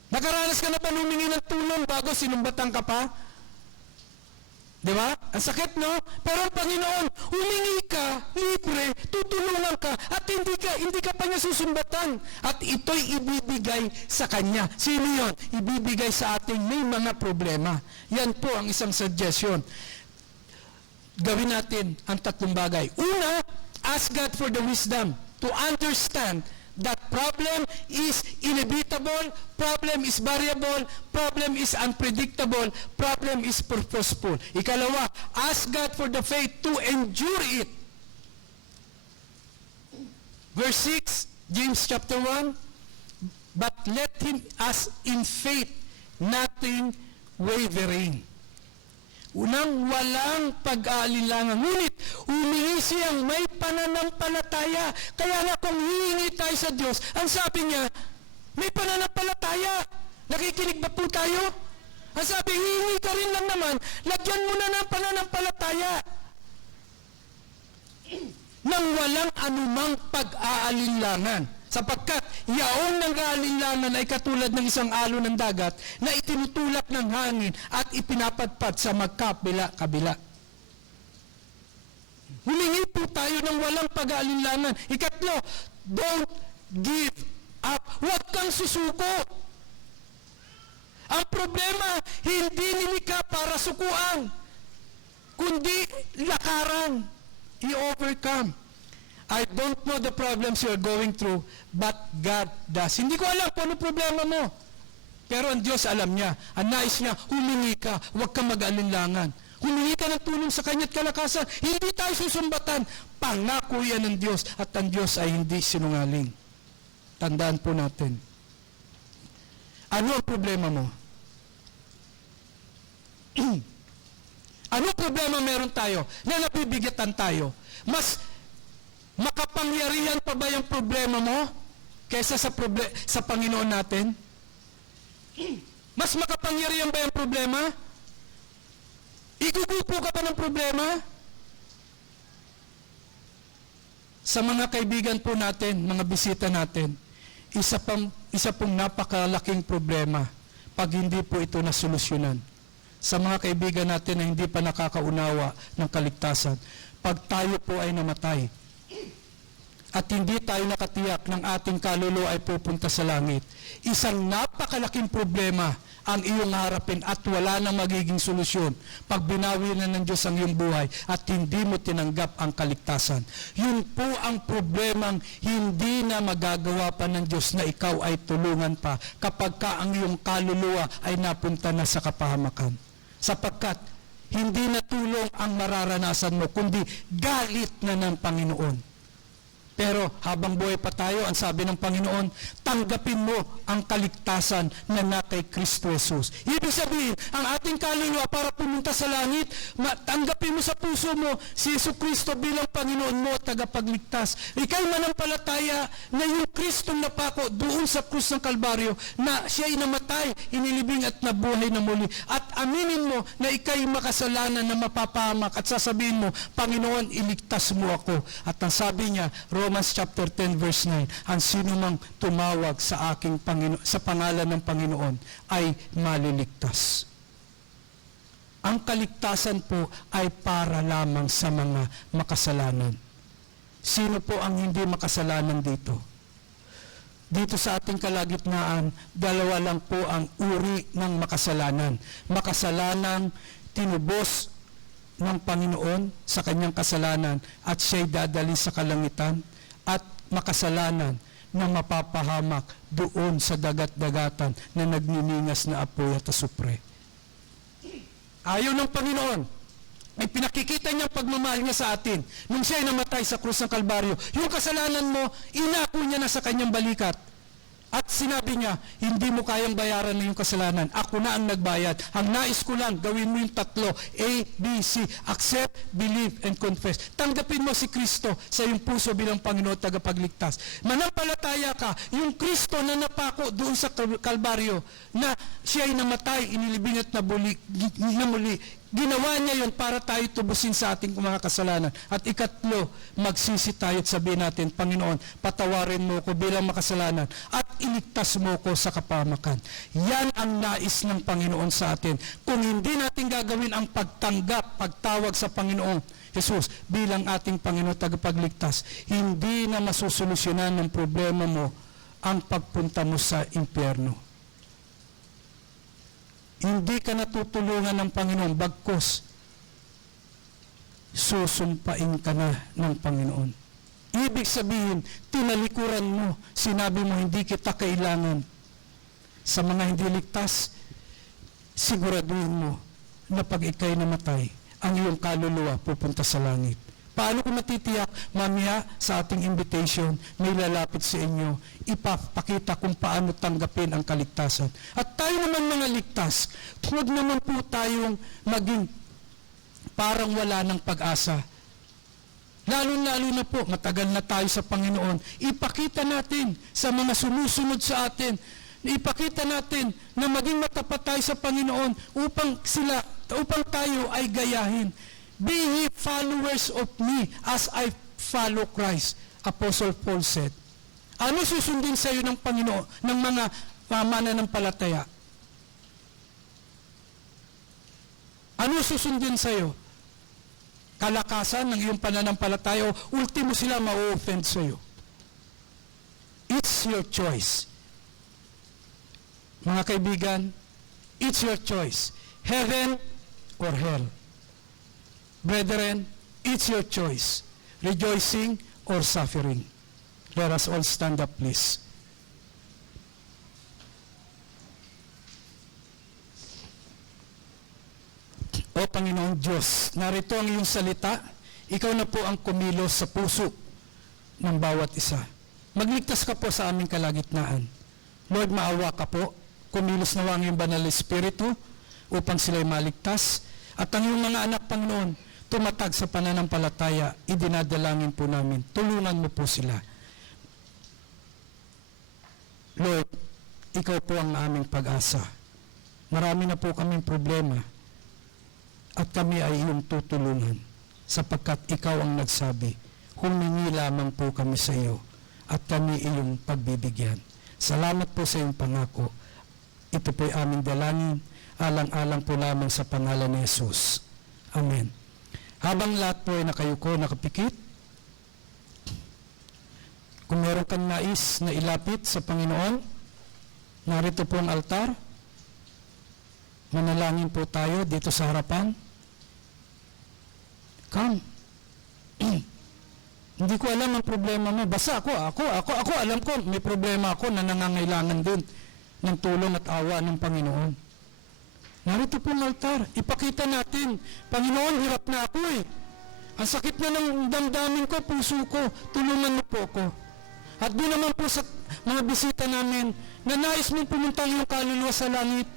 Nakaranas ka na ba humingi ng tulong bago sinumbatan ka pa? Di ba? Ang sakit, no? Pero ang Panginoon, humingi ka, libre, tutulungan ka, at hindi ka pa niya susumbatan. At ito'y ibibigay sa Kanya. Sino yun? Ibibigay sa ating may mga problema. Yan po ang isang suggestion. Gawin natin ang tatlong bagay. Una, ask God for the wisdom to understand that problem is inevitable, problem is variable, problem is unpredictable, problem is purposeful. Ikalawa, ask God for the faith to endure it. Verse 6, James chapter 1, but let him ask in faith, nothing wavering. Unang walang pag-aalinlangan. Ngunit, humingi siyang may pananampalataya. Kaya nga kung hihingi tayo sa Diyos, ang sabi niya, may pananampalataya. Nakikinig ba po tayo? Ang sabi, hihingi ka rin lang naman, lagyan mo na ng pananampalataya. Nang walang anumang pag-aalinlangan. Sapagkat yaong nang-aalinlangan ay katulad ng isang alon ng dagat na itinutulak ng hangin at ipinapadpad sa magkabila-kabila. Humingi po tayo ng walang pag-aalinlangan. Ikatlo, don't give up. Huwag kang susuko. Ang problema, hindi nilikha para sukuan, kundi lakaran. I-overcome. I don't know the problems you are going through, but God does. Hindi ko alam kung ano problema mo. Pero ang Diyos alam niya. Ang nais niya, humingi ka, huwag kang mag-alinlangan. Humingi ka ng tulong sa Kanya't kalakasan. Hindi tayo susumbatan. Pangako yan ng Diyos at ang Diyos ay hindi sinungaling. Tandaan po natin. Ano ang problema mo? Anong problema meron tayo na nabibigatan tayo? Mas makapangyarihan pa ba yung problema mo kaysa sa Panginoon natin? Mas makapangyarihan ba yung problema? Igugupo ka pa ng problema? Sa mga kaibigan po natin, mga bisita natin, isa pong napakalaking problema pag hindi po ito nasolusyonan. Sa mga kaibigan natin na hindi pa nakakaunawa ng kaligtasan, pag tayo po ay namatay, at hindi tayo nakatiyak ng ating kaluluwa ay pupunta sa langit, isang napakalaking problema ang iyong harapin at wala nang magiging solusyon pag binawi na ng Diyos ang iyong buhay at hindi mo tinanggap ang kaligtasan. Yun po ang problemang hindi na magagawa pa ng Diyos na ikaw ay tulungan pa kapag ka ang iyong kaluluwa ay napunta na sa kapahamakan. Sapagkat hindi na tulong ang mararanasan mo, kundi galit na ng Panginoon. Pero habang buhay pa tayo, ang sabi ng Panginoon, tanggapin mo ang kaligtasan na na kay Kristo Jesus. Ibig sabihin, ang ating kaluluwa para pumunta sa langit, tanggapin mo sa puso mo si Yesu Kristo bilang Panginoon mo at tagapagligtas. Ika'y manampalataya na yung Kristong napako doon sa krus ng Kalbaryo na siya'y namatay, inilibing at nabuhay na muli. At aminin mo na ika'y makasalanan na mapapahamak at sasabihin mo, Panginoon, iligtas mo ako. At ang sabi niya, Romans chapter 10 verse 9, ang sino mang tumawag sa aking sa pangalan ng Panginoon ay maliligtas. Ang kaligtasan po ay para lamang sa mga makasalanan. Sino po ang hindi makasalanan dito? Dito sa ating kalagitnaan, dalawa lang po ang uri ng makasalanan. Makasalanang tinubos ng Panginoon sa kanyang kasalanan at siya'y dadalhin sa kalangitan, at makasalanan na mapapahamak doon sa dagat-dagatan na nagniningas na apoy at asupre. Ayaw ng Panginoon ay pinakikita niyang pagmamahal niya sa atin nung siya'y namatay sa krus ng Kalbaryo. Yung kasalanan mo, inako niya na sa kanyang balikat. At sinabi niya, hindi mo kayang bayaran na yung kasalanan. Ako na ang nagbayad. Ang nais ko lang, gawin mo yung tatlo. A, B, C. Accept, believe, and confess. Tanggapin mo si Kristo sa iyong puso bilang Panginoon at tagapagligtas. Manampalataya ka, yung Kristo na napako doon sa Kalbaryo, na siya'y namatay, inilibing at na muli, Ginawa niya yun para tayo tubusin sa ating mga kasalanan. At ikatlo, magsisi tayo at sabihin natin, Panginoon, patawarin mo ko bilang makasalanan at iligtas mo ko sa kapahamakan. Yan ang nais ng Panginoon sa atin. Kung hindi natin gagawin ang pagtanggap, pagtawag sa Panginoon Jesus bilang ating Panginoon tagapagligtas, hindi na masusolusyonan ng problema mo ang pagpunta mo sa impyerno. Hindi ka natutulungan ng Panginoon, bagkus susumpain ka na ng Panginoon. Ibig sabihin, tinalikuran mo, sinabi mo hindi kita kailangan. Sa mga hindi ligtas, siguraduhin mo na pag ikay namatay, ang iyong kaluluwa pupunta sa langit. Paano ko matitiyak? Mamaya sa ating invitation, may lalapit sa inyo, ipapakita kung paano tanggapin ang kaligtasan. At tayo naman mga ligtas, huwag naman po tayong maging parang wala ng pag-asa. Lalo-lalo na po, matagal na tayo sa Panginoon, ipakita natin sa mga sumusunod sa atin, ipakita natin na maging matapat tayo sa Panginoon upang tayo ay gayahin. Be ye followers of me as I follow Christ, Apostle Paul said. Ano susundin sa iyo ng Panginoon, ng mga mananampalataya? Ano susundin sa iyo? Kalakasan ng iyong pananampalataya o ultimo sila ma-offend sa iyo? It's your choice. Mga kaibigan, it's your choice. Heaven or hell. Brethren, it's your choice. Rejoicing or suffering. Let us all stand up, please. O Panginoong Diyos, narito ang iyong salita. Ikaw na po ang kumilos sa puso ng bawat isa. Magligtas ka po sa aming kalagitnaan. Lord, maawa ka po. Kumilos na ang iyong banal na Espiritu upang sila'y maligtas. At ang iyong mga anak, Panginoon, tumatag sa pananampalataya, idinadalangin po namin. Tulungan mo po sila. Lord, ikaw po ang aming pag-asa. Marami na po kaming problema at kami ay iyong tutulungan sapagkat ikaw ang nagsabi, humingi lamang po kami sa iyo at kami iyong pagbibigyan. Salamat po sa iyong pangako. Ito po'y aming dalangin, alang-alang po lamang sa pangalan ni Jesus. Amen. Habang lahat po ay nakayuko, nakapikit, kung meron kang nais na ilapit sa Panginoon, narito po ang altar. Manalangin po tayo dito sa harapan. Come. Hindi ko alam ang problema mo. Basta ako alam ko, may problema ako na nangangailangan din ng tulong at awa ng Panginoon. Narito po ang altar. Ipakita natin, Panginoon, hirap na ako eh. Ang sakit na ng damdamin ko, puso ko, tulungan mo po ako. At doon naman po sa mga bisita namin, na nais mong pumunta yung kaluluwa sa langit,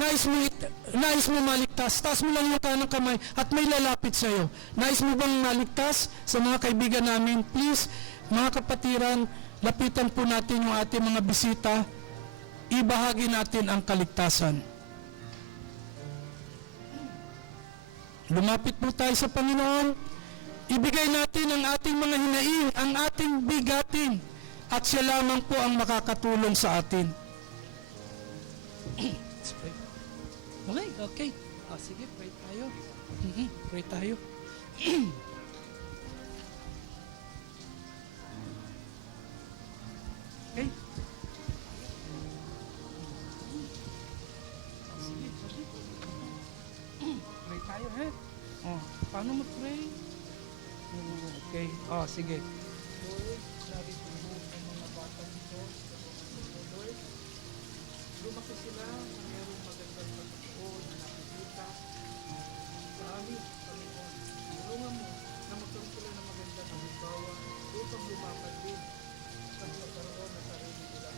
nais mo maligtas, taas mo lang yung kanang kamay at may lalapit sa iyo. Nais mo bang maligtas sa mga kaibigan namin? Please, mga kapatiran, lapitan po natin yung ating mga bisita, ibahagi natin ang kaligtasan. Lumapit po tayo sa Panginoon, ibigay natin ang ating mga hinaing, ang ating bigatin, at siya lamang po ang makakatulong sa atin. Okay. Sige, pray tayo. Pray tayo. Okay. Pray tayo, he? Paano mag-pray? Okay. Sige. Lord, narito mo ang mga bata dito. Lord, lumaki sila na mayroong magandang pagkakoon na nakikita. Marami, Panginoon. Tulungan mo na magkaroon sila ng magandang halimbawa upang lumapan din sa magkaroon na sarili nila.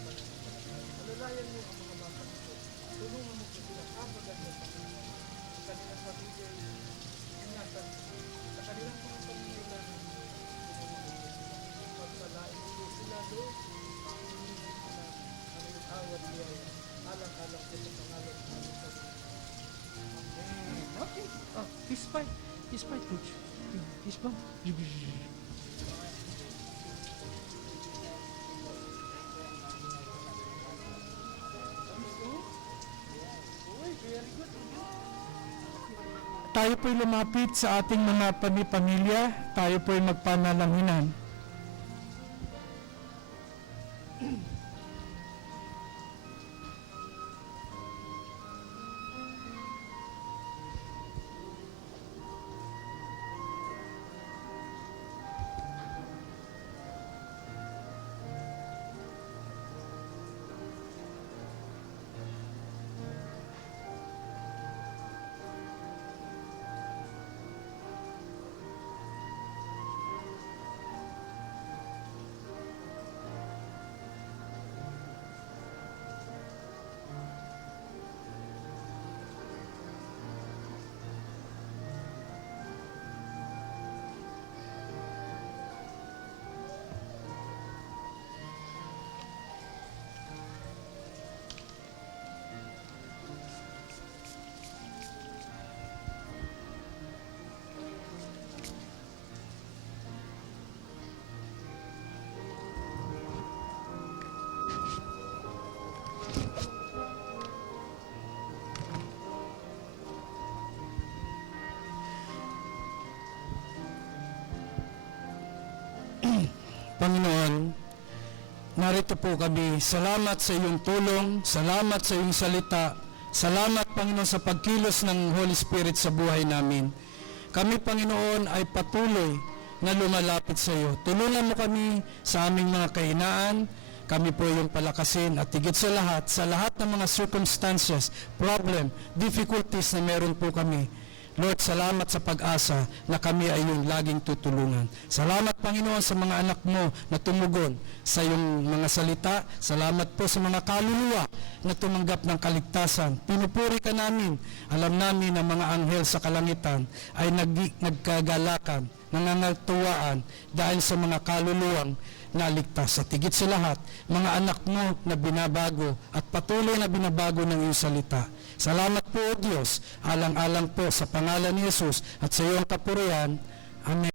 Alalayan mo ang mga bata dito. Tulungan mo sila kapagal ng Panginoon. Sa kanilang sarili, ingatan sa kanilang mga pamilya. fight. He's fight, coach. He's bump. Tayo po'y lumapit sa ating mga pamilya. Tayo po'y magpanalanginan. Panginoon, narito po kami. Salamat sa iyong tulong, salamat sa iyong salita, salamat Panginoon sa pagkilos ng Holy Spirit sa buhay namin. Kami Panginoon ay patuloy na lumalapit sa iyo. Tulungan mo kami sa aming mga kahinaan, kami po yung palakasin at higit sa lahat ng mga circumstances, problem, difficulties na meron po kami. Lord, salamat sa pag-asa na kami ay iyong laging tutulungan. Salamat, Panginoon, sa mga anak mo na tumugon sa iyong mga salita. Salamat po sa mga kaluluwa na tumanggap ng kaligtasan. Pinupuri ka namin. Alam namin na mga anghel sa kalangitan ay nagkagalakan, nangangatuwaan dahil sa mga kaluluwang naligtas. At higit sa lahat, mga anak mo na binabago at patuloy na binabago ng iyong salita. Salamat po, O Diyos, alang-alang po sa pangalan ni Jesus at sa iyong kapurihan. Amen.